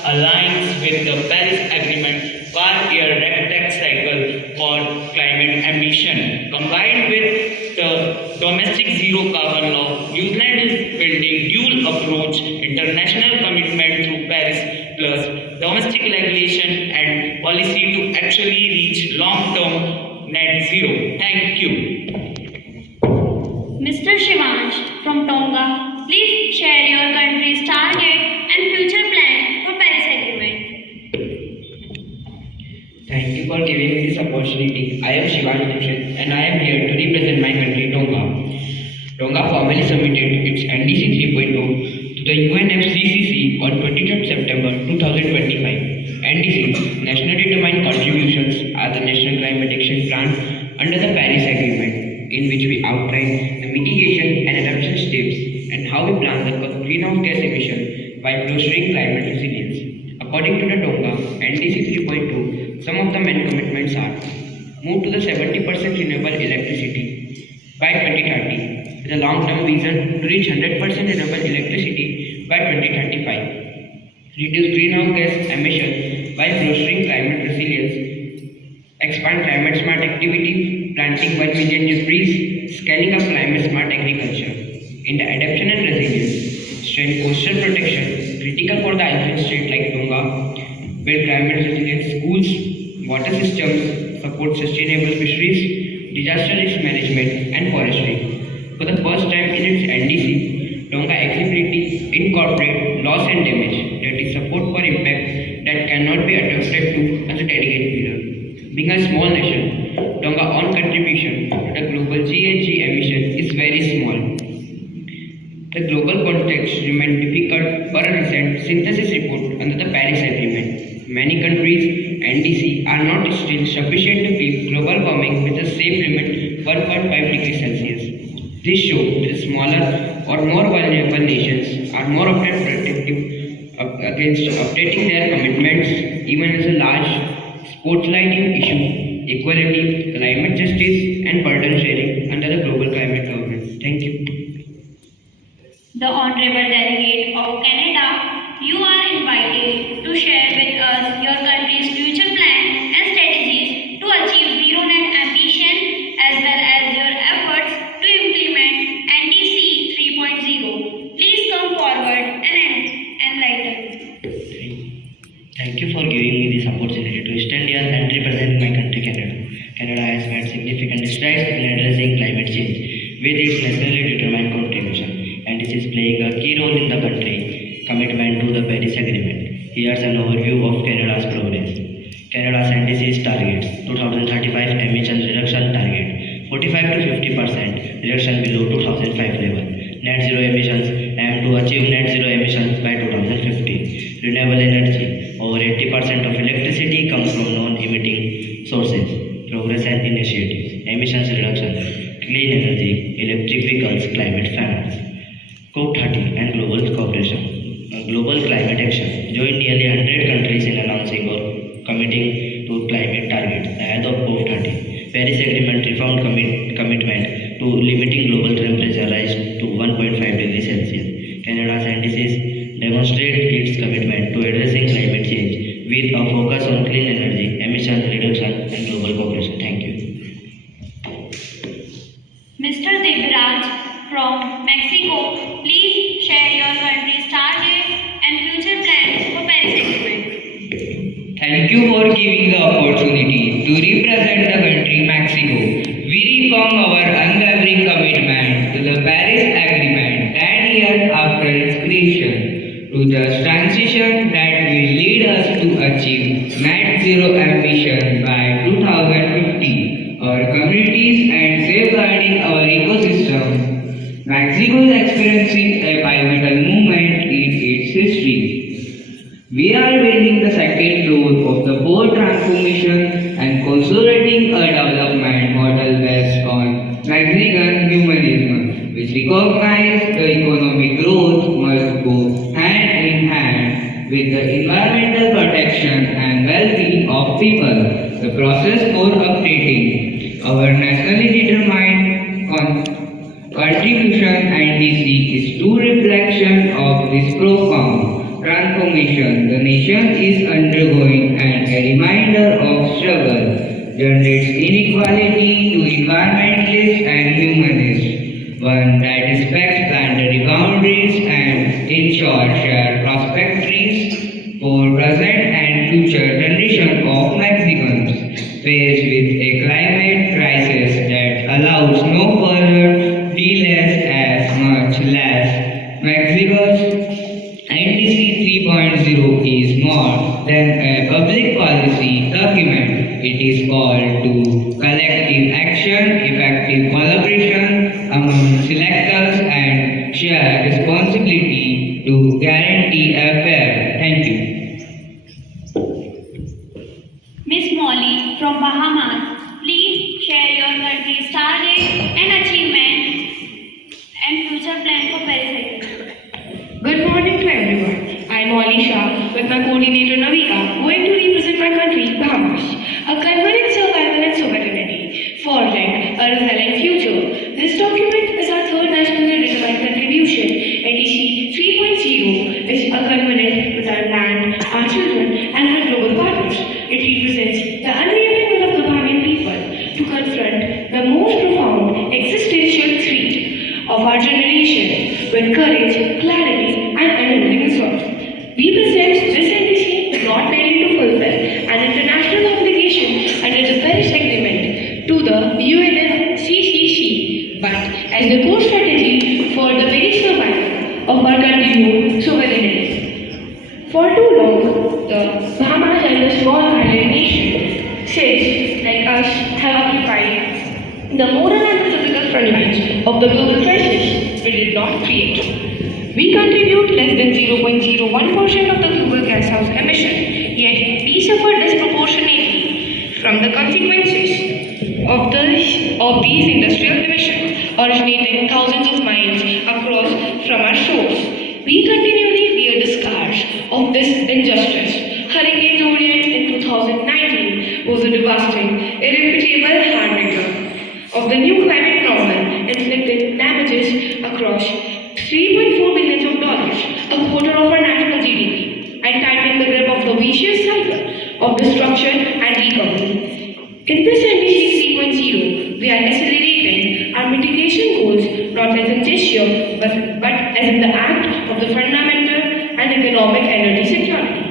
aligns with the Paris Agreement 5-year REC cycle for climate emission. Combined with the domestic zero carbon law, New Zealand is building dual approach, international commitment through Paris plus domestic regulation and policy to actually reach long-term net zero. Thank you. Mr. Shivansh from Tonga, please share your country's target and future plan for Paris Agreement. Thank you for giving me this opportunity. I am Shivansh Dixit and I am here to represent my country, Tonga. Tonga formally submitted its NDC 3.2 to the UNFCCC on 23rd September 2025. NDC, National Determined Contributions, are the National Climate Action Plan under the Paris Agreement, in which we outline the mitigation and adaptation steps and how we plan the greenhouse gas emission while fostering climate resilience. According to the Tonga NDC 3.2, some of the main commitments are move to the 70% renewable electricity by 2030 with a long-term vision to reach 100% renewable electricity by 2035, reduce greenhouse gas emission by fostering climate resilience, expand climate smart activities, planting 1 million new trees, scaling up climate smart agriculture. In the adaptation and resilience, strengthen coastal protection, critical for the island state like Tonga, build climate resilient schools, water systems, support sustainable fisheries, disaster risk management, and forestry. For the first time in its NDC, Tonga accessibility incorporate loss and damage, that is support for impact that cannot be attempted to as a dedicated pillar. Being a small nation, Tonga's own contribution to the global GHG emission is very small. The global context remains difficult for a recent synthesis report under the Paris Agreement. Many countries, NDC, are not still sufficient to keep global warming with the safe limit 1.5 degrees Celsius. This shows that smaller or more vulnerable nations are more often protective against updating their commitments, even as a large spotlighting issue, equality, climate justice, and burden sharing under the global climate governance. Thank you. The Honorable Delegate of Canada, you are invited to share with us your country's future plans and strategies to achieve zero net ambition as well as your efforts to implement NDC 3.0. Please come forward and enlighten. Thank you for giving me this opportunity to stand here and represent my country, Canada. Canada has made significant strides in addressing climate change with its nationally determined contribution, and this is playing a key role in the country's commitment to the Paris Agreement. Here's an overview of Canada's progress. Canada's NDCs targets 2035 emission reduction target 45 to 50% reduction below 2005 level. Net zero emissions aim to achieve net zero emissions by 2050. Renewable energy, over 80% of electricity comes from non-emitting sources. Progress and initiatives, emissions reduction, clean energy, electric vehicles, climate finance. COP30 and global cooperation. Global climate action. Joined nearly 100 countries in announcing or committing to climate targets ahead of COP30. Paris Agreement reaffirmed commitment to limiting global temperature rise to 1.5 degrees Celsius. Canada's NDCs demonstrate its commitment to addressing climate change with a focus on clean energy, emission reduction, and global cooperation. Thank you. Mr. Devraj from Mexico, please share your country's targets and future plans for Paris Agreement. Thank you for giving the opportunity to represent the country Mexico. We reaffirm our unwavering commitment to the Paris Agreement 10 years after its creation, to the transition that will lead us to achieve net zero emission by 2050, our communities and safeguarding our ecosystem. Mexico is experiencing a pivotal moment in its history. We are building the second floor of the fourth transformation and consolidating a development model based on Mexican humanism, which recognizes the economic growth must go hand in hand with the environmental protection and well-being of people. The process for updating our nationally determined contribution NDC is true reflection of this profound transformation the nation is undergoing and a reminder of struggle, generates inequality to environmentalists and humanists, one that respects planetary boundaries and ensures shared prosperity for present and future generations of Mexicans faced with a climate crisis that allows no further delays as much less Mexico's NDC 3.0 is more than a public policy document. It is called to collective action, effective collaboration among selectors, and shared responsibility to guarantee a fair. Thank you. Miss Molly from Bahamas, please share your country's targets and achievements and future plan for Paris Agreement. Good morning to everyone. I am Molly Shah with my coordinator Navika, going to represent my country, Bahamas. A convergent survival and sovereignty, forging a resilient future. This document is our third nationally determined contribution. NDC 3.0 is a covenant with our land, our children, and our global partners. It represents the unwavering will of the Bahamian people to confront the most profound existential threat of our generation with courage, clarity, and unending resolve. We present this NDC not merely to fulfill an international obligation under the Paris Agreement to the UNFCCC, but as the core strategy for the very survival of our continued sovereignty. For too long, the Bahamas and the small island nation, states like us, have occupied the moral and the physical front lines of the global crisis we did not create. We contribute less than 0.01% of the global gas house emission, yet we suffer disproportionately from the consequences of these industrial emissions originating thousands of miles across from our shores. We continually bear the scars of this injustice. Hurricane Dorian in 2019 was a devastating, irreparable heartbreaker of the new climate normal, inflicted damages across $3.4 billion, a quarter of our national GDP, and tightening the grip of the vicious cycle of destruction and recovery. In this NDC 3.0, we are accelerating our mitigation goals not as a gesture but as in the act of the fundamental and economic energy security.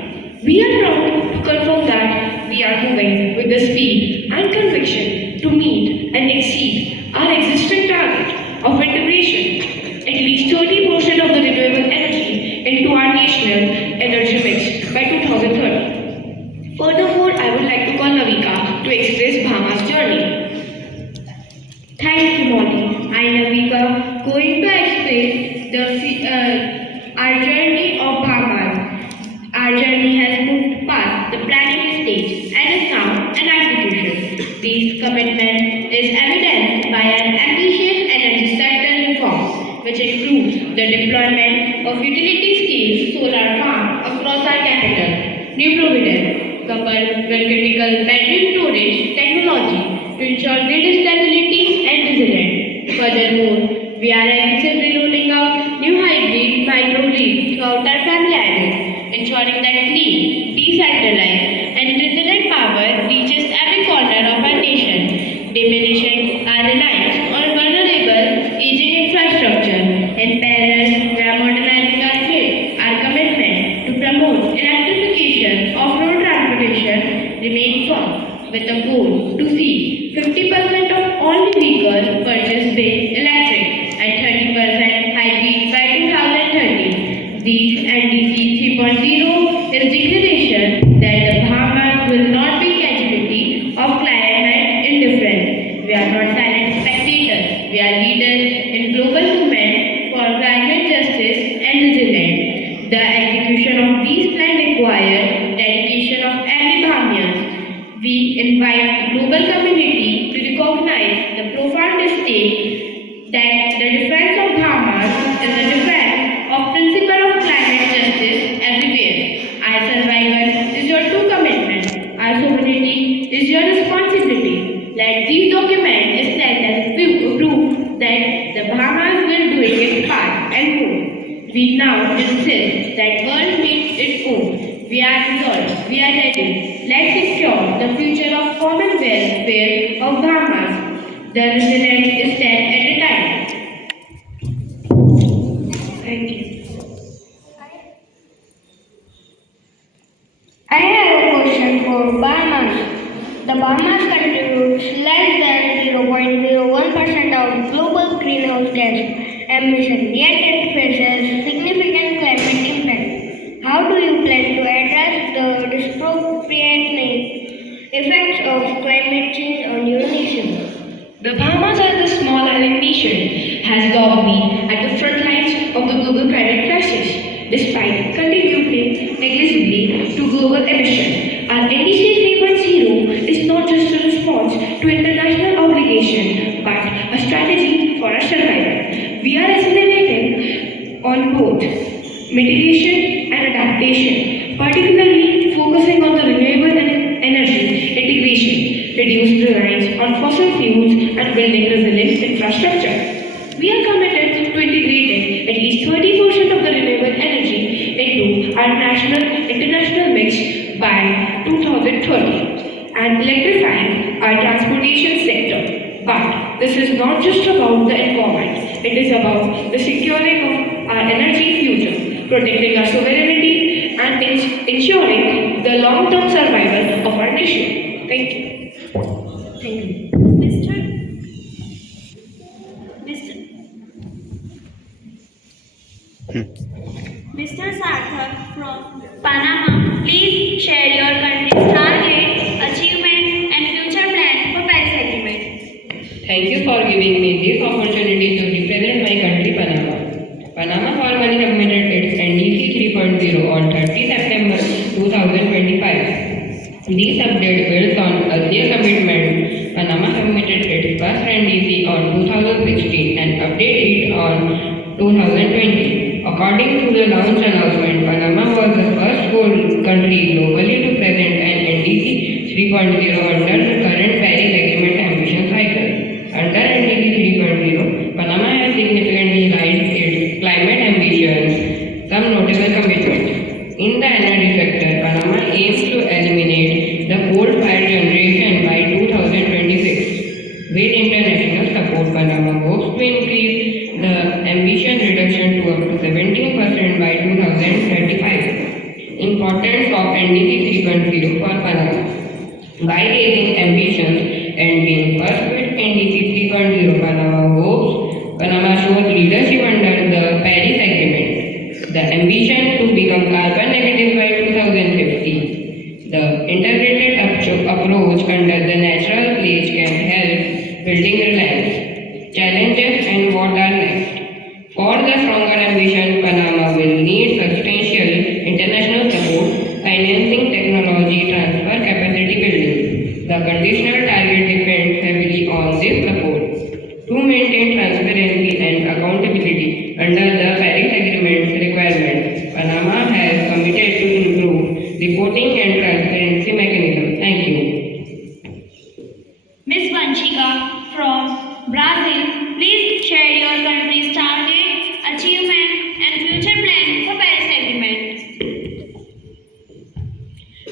We are proud to confirm that we are moving with the speed and conviction to meet and exceed our existing target of integration at least 30% of the renewable energy into our national energy mix by 2030. Furthermore, I would like to call Navika to express Bhama's journey. Thank you, Molly. I am Navika, going to explain our journey of Bhamas. Our journey has moved past the planning stage and is now an execution. This commitment is evidenced by an ambitious energy sector reform, which includes the deployment of utility-scale solar farms across our capital, New Providence, coupled with critical battery storage technology to ensure grid stability and resilience. Furthermore, we are aggressively rolling out new hybrid microgrids throughout our family islands, ensuring that clean, decentralized, and resilient power reaches every corner of our nation, diminishing our reliance on vulnerable aging infrastructure. In parallel, we are modernizing our grid. Our commitment to promote electrification of road transportation remains firm, with a goal to see 50% of all vehicles purchased being electric and 30% hybrid by 2030. These NDCs 3.0 is declaration that the Bahamas will not be casualty of climate indifference. We are not silent spectators. We are leaders in global movement for climate justice and resilience. The execution of these plans requires dedication of every Bahamian. We invite the global community to recognize the profound stake that the defense of Bahamas is a defense of principle of climate justice everywhere. Our survival is your true commitment. Our sovereignty is your responsibility. Let these documents stand as proof that the Bahamas will do its part and more. We now insist that world meets its own. We are resolved. We are ready. Let's secure the future of common welfare of Bahamas. The resilient stand at a time. Thank you. I have a question for Bahamas. The Bahamas contributes less than 0.01% of global greenhouse gas emission, yet it faces significant climate impact. How do you plan to address the disproportionate effects of climate change on your nation? The Bahamas, as a small island nation, has long been at the front lines of the global climate crisis. Despite contributing negligibly to global emission, our NDC 3.0 is not just a response to international obligation, but a strategy for our survival. We are accelerating on both mitigation and adaptation, particularly focusing on the renewable energy integration, reduced reliance on fossil fuels, and building resilient infrastructure. We are committed to integrating at least 30% of the renewable energy into our international mix by 2030 and electrifying our transportation sector. But this is not just about the environment, it is about the securing of our energy future, protecting our sovereignty, and ensuring the long-term survival of our nation. Thank you. Thank you. Mr. Sarthak from Panama, please share your country's target, achievement, and future plan for Paris Agreement. Thank you for giving me this opportunity to represent my country, Panama. Panama formally submitted its NDC 3.0 on 30 September 2025. This update builds on earlier commitment. Panama submitted its first NDC on 2016 and updated it on 2020. According to the launch announcement, Panama was the first country globally to present an NDC 3.0 under the current Paris Agreement ambition cycle. Under NDC 3.0, Panama has significantly raised its climate ambitions. Some notable commitments. In the energy sector, Panama aims to eliminate the coal-fired generation by 2026. With international support, Panama hopes to increase the emission reduction to up to 17% by 2035. Importance of NDC 3.0 for Panama. By raising ambitions and being first with NDC 3.0, Panama showed leadership under the Paris Agreement. The ambition to become carbon negative by 2050. The integrated approach under the natural pledge can help building reliance. Challenges and what are next? For the stronger ambition, Panama will need substantial international support, financing, technology transfer, capacity building. The conditional target depends heavily on this support. To maintain transparency and accountability under the Paris Agreement's requirements, Panama has committed to improve reporting and transparency mechanism. Thank you. Ms. Vanchika from Brazil, please share your country's target, achievement, and future plan for Paris Agreement.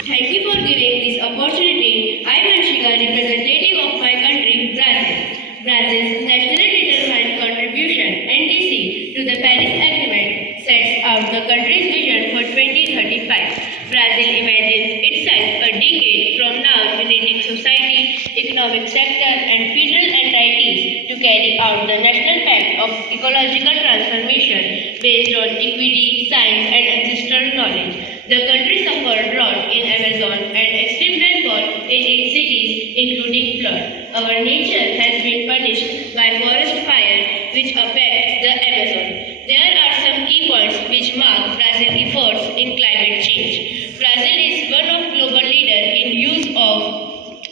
Thank you for giving this opportunity. I am Vanchika, representative of my country, Brazil. Brazil's nationally determined contribution, NDC, to the Paris Agreement sets out the country's vision for 2035. Brazil imagines itself a decade from now uniting society, economic sector, and federal entities to carry out the National Pact of Ecological Transformation based on equity, science, and ancestral knowledge. The country suffered drought in Amazon and extreme rainfall in its cities, including flood. Our nature has been punished by forest fire, which affects the Amazon. There are some key points which mark Brazil's efforts in climate change. Brazil is one of global leaders in use of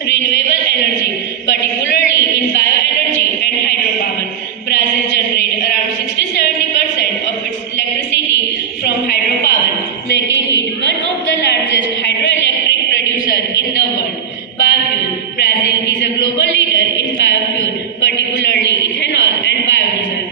renewable energy, particularly in bioenergy and hydropower. Brazil generates around 60-70% of its electricity from hydropower, making it one of the largest hydroelectric producers in the world. Biofuel. Brazil is a global leader in biofuel, particularly ethanol and biodiesel,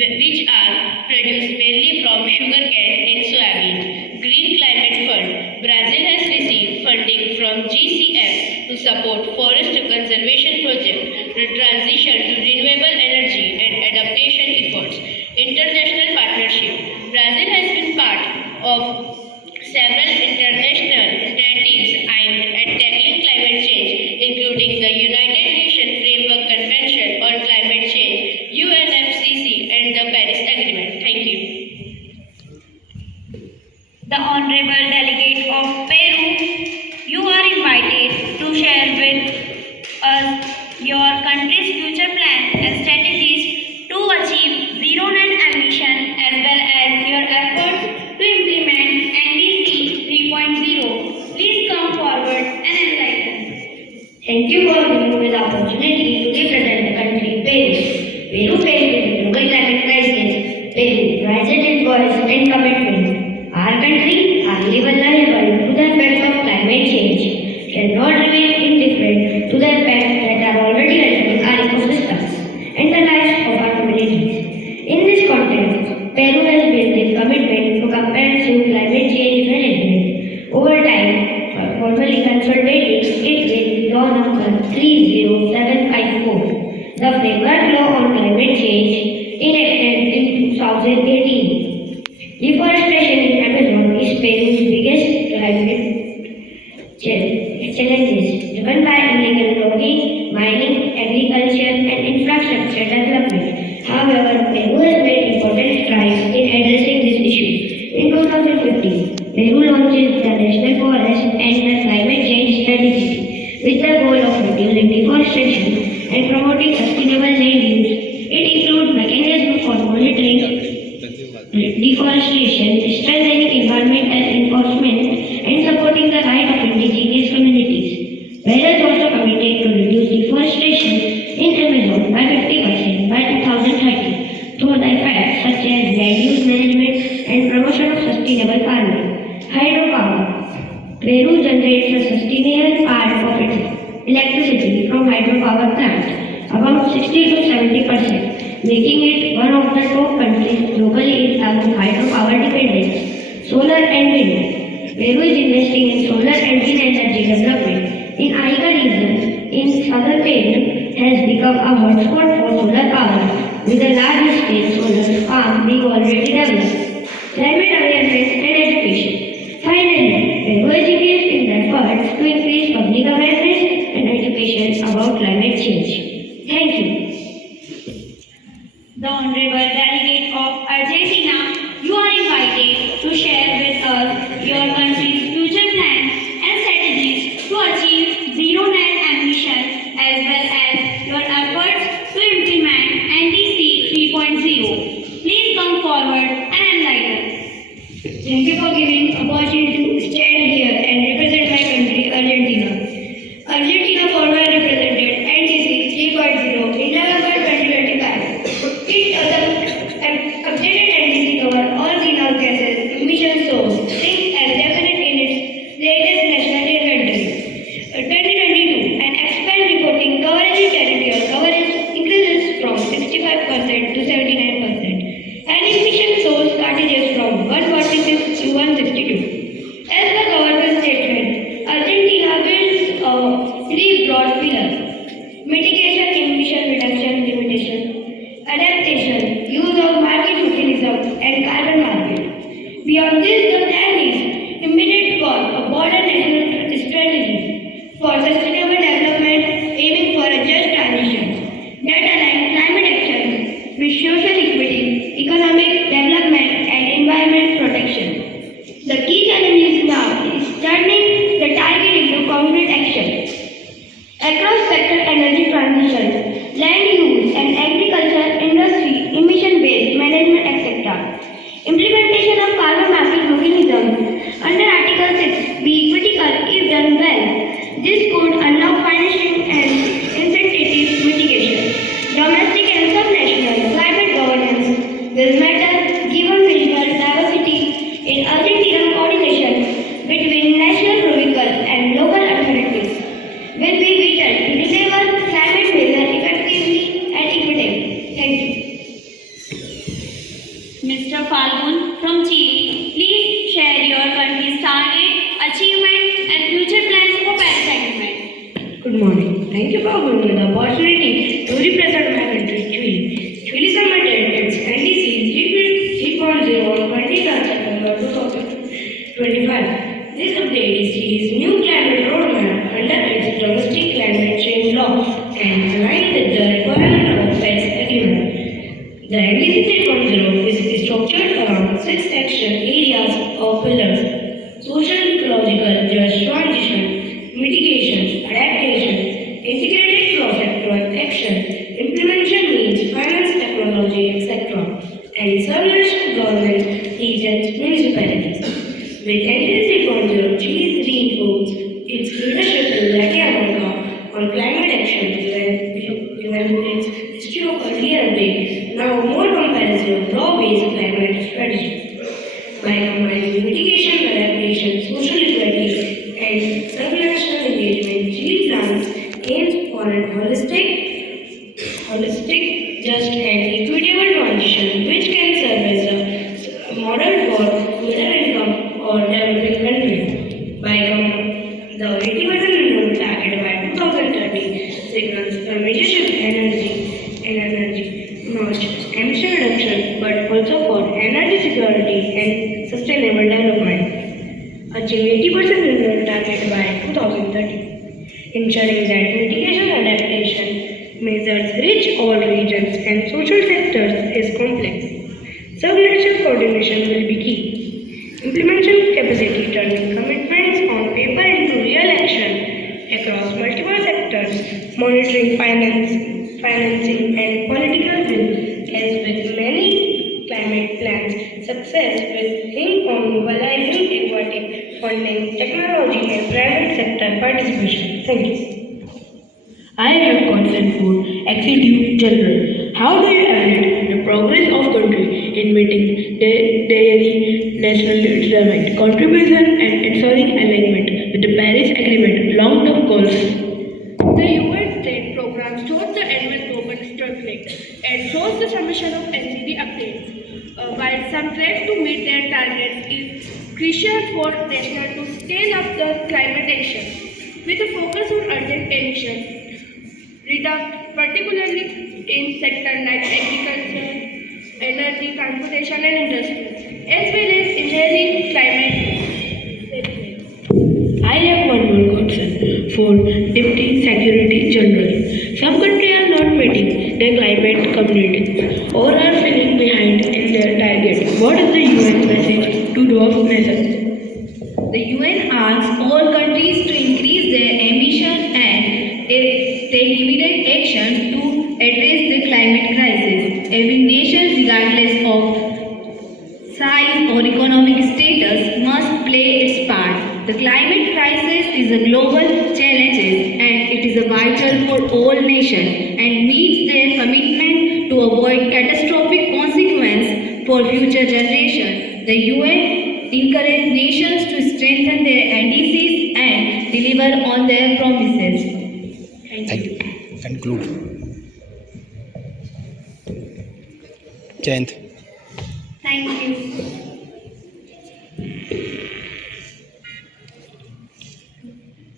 which are produced mainly from sugarcane and soybean. Green Climate Fund. Brazil has received funding from GCF to support forest conservation projects, the transition to renewable energy and adaptation efforts. International partnership. Brazil has been part of several international initiatives aimed at tackling climate change, including the United Nations Framework Convention on Climate Change, UNFCCC, and the Paris Agreement. Thank you. The Honorable Delegate of Peru, you are invited to share with us your country's future plans and strategies to achieve zero net emission as well as your efforts to implement NDC 3.0. Please come forward and enlighten. Thank you for giving me the opportunity to represent the country Peru. Peru faced with the global climate crisis. Peru rises its voice and commitment. Our country, highly vulnerable to the effects of climate change, cannot remain indifferent to the impacts that are already altering our ecosystems and the lives of our communities. In this context, Peru has built its commitment to comprehensive climate change management. Over time, formally consolidating it with Law Number 30754, the Framework Law on Climate Change, enacted in 2018. Deforestation in Amazon is Peru's biggest climate challenges, driven by illegal logging, mining, agriculture, and infrastructure development. However, Peru has made important strides in addressing this issue. In 2015, Peru launched the National Forest and the Climate Change Strategy with the goal of reducing deforestation and promoting sustainable land use. It includes mechanisms for monitoring deforestation, strengthening environmental enforcement, and supporting the right of indigenous communities. Peru is also committed to reduce deforestation in Amazon by 50% by 2030 through the efforts such as land use management and promotion of sustainable farming. Hydropower. Peru generates a sustainable part of its electricity from hydropower plants, about 60 to 70%, making it one of the top countries globally in terms of hydropower dependence. Solar and wind. Peru is investing in solar and wind energy development. In Ica region, in southern Peru, has become a hotspot for solar power, with a large-scale solar farm being already developed. Climate awareness and education. Finally, Peru is engaged in the efforts to increase public awareness The Honorable Delegate of Argentina, you are invited to share with us your country's future plans and strategies to achieve zero net emissions as well as your efforts to implement NDC 3.0. Please come forward and enlighten us. Thank you for giving opportunity to stand here and represent my country, Argentina. Argentina formerly represented NDC 3.0 in November 2025. It updated NDC cover all greenhouse gases emission source, things as definite in its latest national inventory. 2022 and expand reporting coverage in territorial coverage increases from 65% to 79%. And emission source cartridges from 146 to 162. As the government statement, Argentina builds three broad pillars: mitigation, emission reduction, limitation, adaptation, use of market mechanism, and carbon market. Beyond this, the plan is immediate for a broader national strategy for sustainable development, aiming for a just transition that aligns climate action with social equity, economic development, and environment protection. The key challenge now is turning the target into concrete action. Across sector energy transition, land use and agriculture, industry, emission-based management, etc. Implementation of carbon market mechanism under Article 6 be critical if done well. This could unlock financing and incentive mitigation. Domestic and subnational climate governance will matter given regional diversity in Argentina. Coordination between national vehicle and local authorities will be vital to deliver climate measures effectively and equitably. Thank you. Mr. Falgun from Chile, please share your country's target, achievement, and future plans for Paris Agreement. Good morning. Thank you for giving me the opportunity to represent my country, Chile. Chile submitted its NDC 3.0 on 20th September 2025. This update is Chile's new climate roadmap under its domestic climate change law and aligned with the requirement of Paris Agreement. The NDC 3.0 is structured around 6 action areas or pillars: social, ecological, just transition, mitigation, adaptation, integrated cross-sectoral action, implementation means finance, technology, etc., and subnational government, regions, municipalities. With NDC 3.0, Chile reinforces its leadership in Latin America on climate action, given its history of earlier update, now more comprehensive, law-based climate strategy. By combining mitigation, adaptation, social equity, and subnational engagement, Chile plans aims for a holistic, just and equitable transition which can serve as a model for middle-income or developing countries. By the 80% renewable target by 2030 signals a major shift in energy, not just emission reduction, but also for energy security and sustainable development. Achieve 80% renewable target by 2030, ensuring that mitigation adaptation measures reach all regions and social sectors is complex. Subnational coordination will be key. Implementation capacity, turning commitments on paper into real action across multiple sectors, monitoring financing and political will. As with many climate plans, success will hinge on mobilizing aquatic funding, technology and private sector participation. Thank you. I have a question for Executive General. How do you evaluate the progress of country in meeting daily national development contribution and ensuring alignment with the Paris Agreement long-term goals? The UN trade program shows the annual global struggling and shows the submission of NCD updates. While some trade to meet their targets is crucial for nations to scale up the climate action with a focus on urgent emission reduction, particularly in sectors like agriculture, energy, transportation and industry, as well as enhancing climate resilience. I have one more question for Deputy Secretary General. Some countries are not meeting the climate community, or are falling behind in their targets. What is the UN message to those nations? The UN asks all countries to increase their emission and take immediate action to address the climate crisis. Every nation, regardless of size or economic status, must play its part. The climate crisis is a global challenge and it is a vital for all nations and needs their commitment to avoid catastrophic consequences for future generations. The UN encourage nations to strengthen their NDCs and deliver on their promises. Thank you. Conclude. Jayant. Thank you.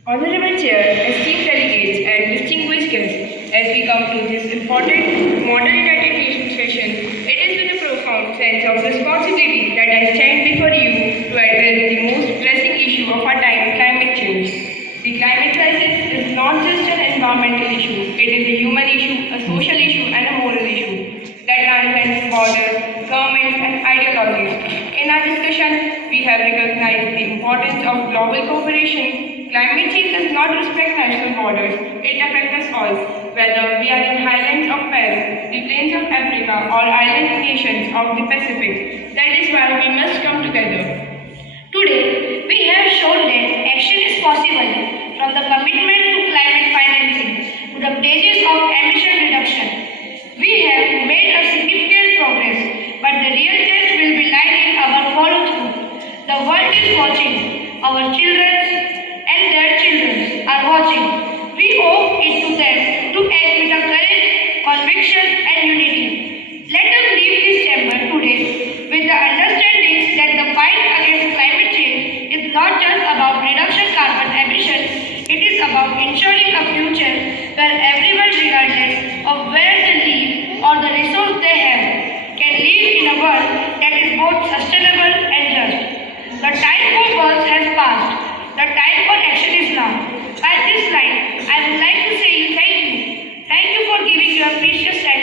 Honorable Chair, esteemed delegates and distinguished guests, as we come to this important model United Nations session, it is with a profound sense of responsibility that I stand before you to address the most pressing issue of our time, climate change. The climate crisis is not just an environmental issue, it is a human issue, a social issue and a moral issue that transcends borders, governments and ideologies. In our discussion, we have recognized the importance of global cooperation. Climate change does not respect national borders. It affects us all, whether we are in highlands of Peru, the plains of Africa, or island nations of the Pacific. That is why we must come together. Today, we have shown that action is possible, from the commitment to climate financing to the pledges of emission reduction. We have made a significant progress, but the real test will be lying in our follow-through. The world is watching. Our children and their children are watching. We owe it to them to act with a courage, conviction and unity. Let us leave this chamber today with the understanding that the fight against climate change is not just about reduction carbon emissions, it is about ensuring a future where everyone, regardless of where they live or the resource they have, can live in a world that is both sustainable and just. The time for words has passed. The time for action is now. At this line, I would like to say thank you. Thank you for giving your precious time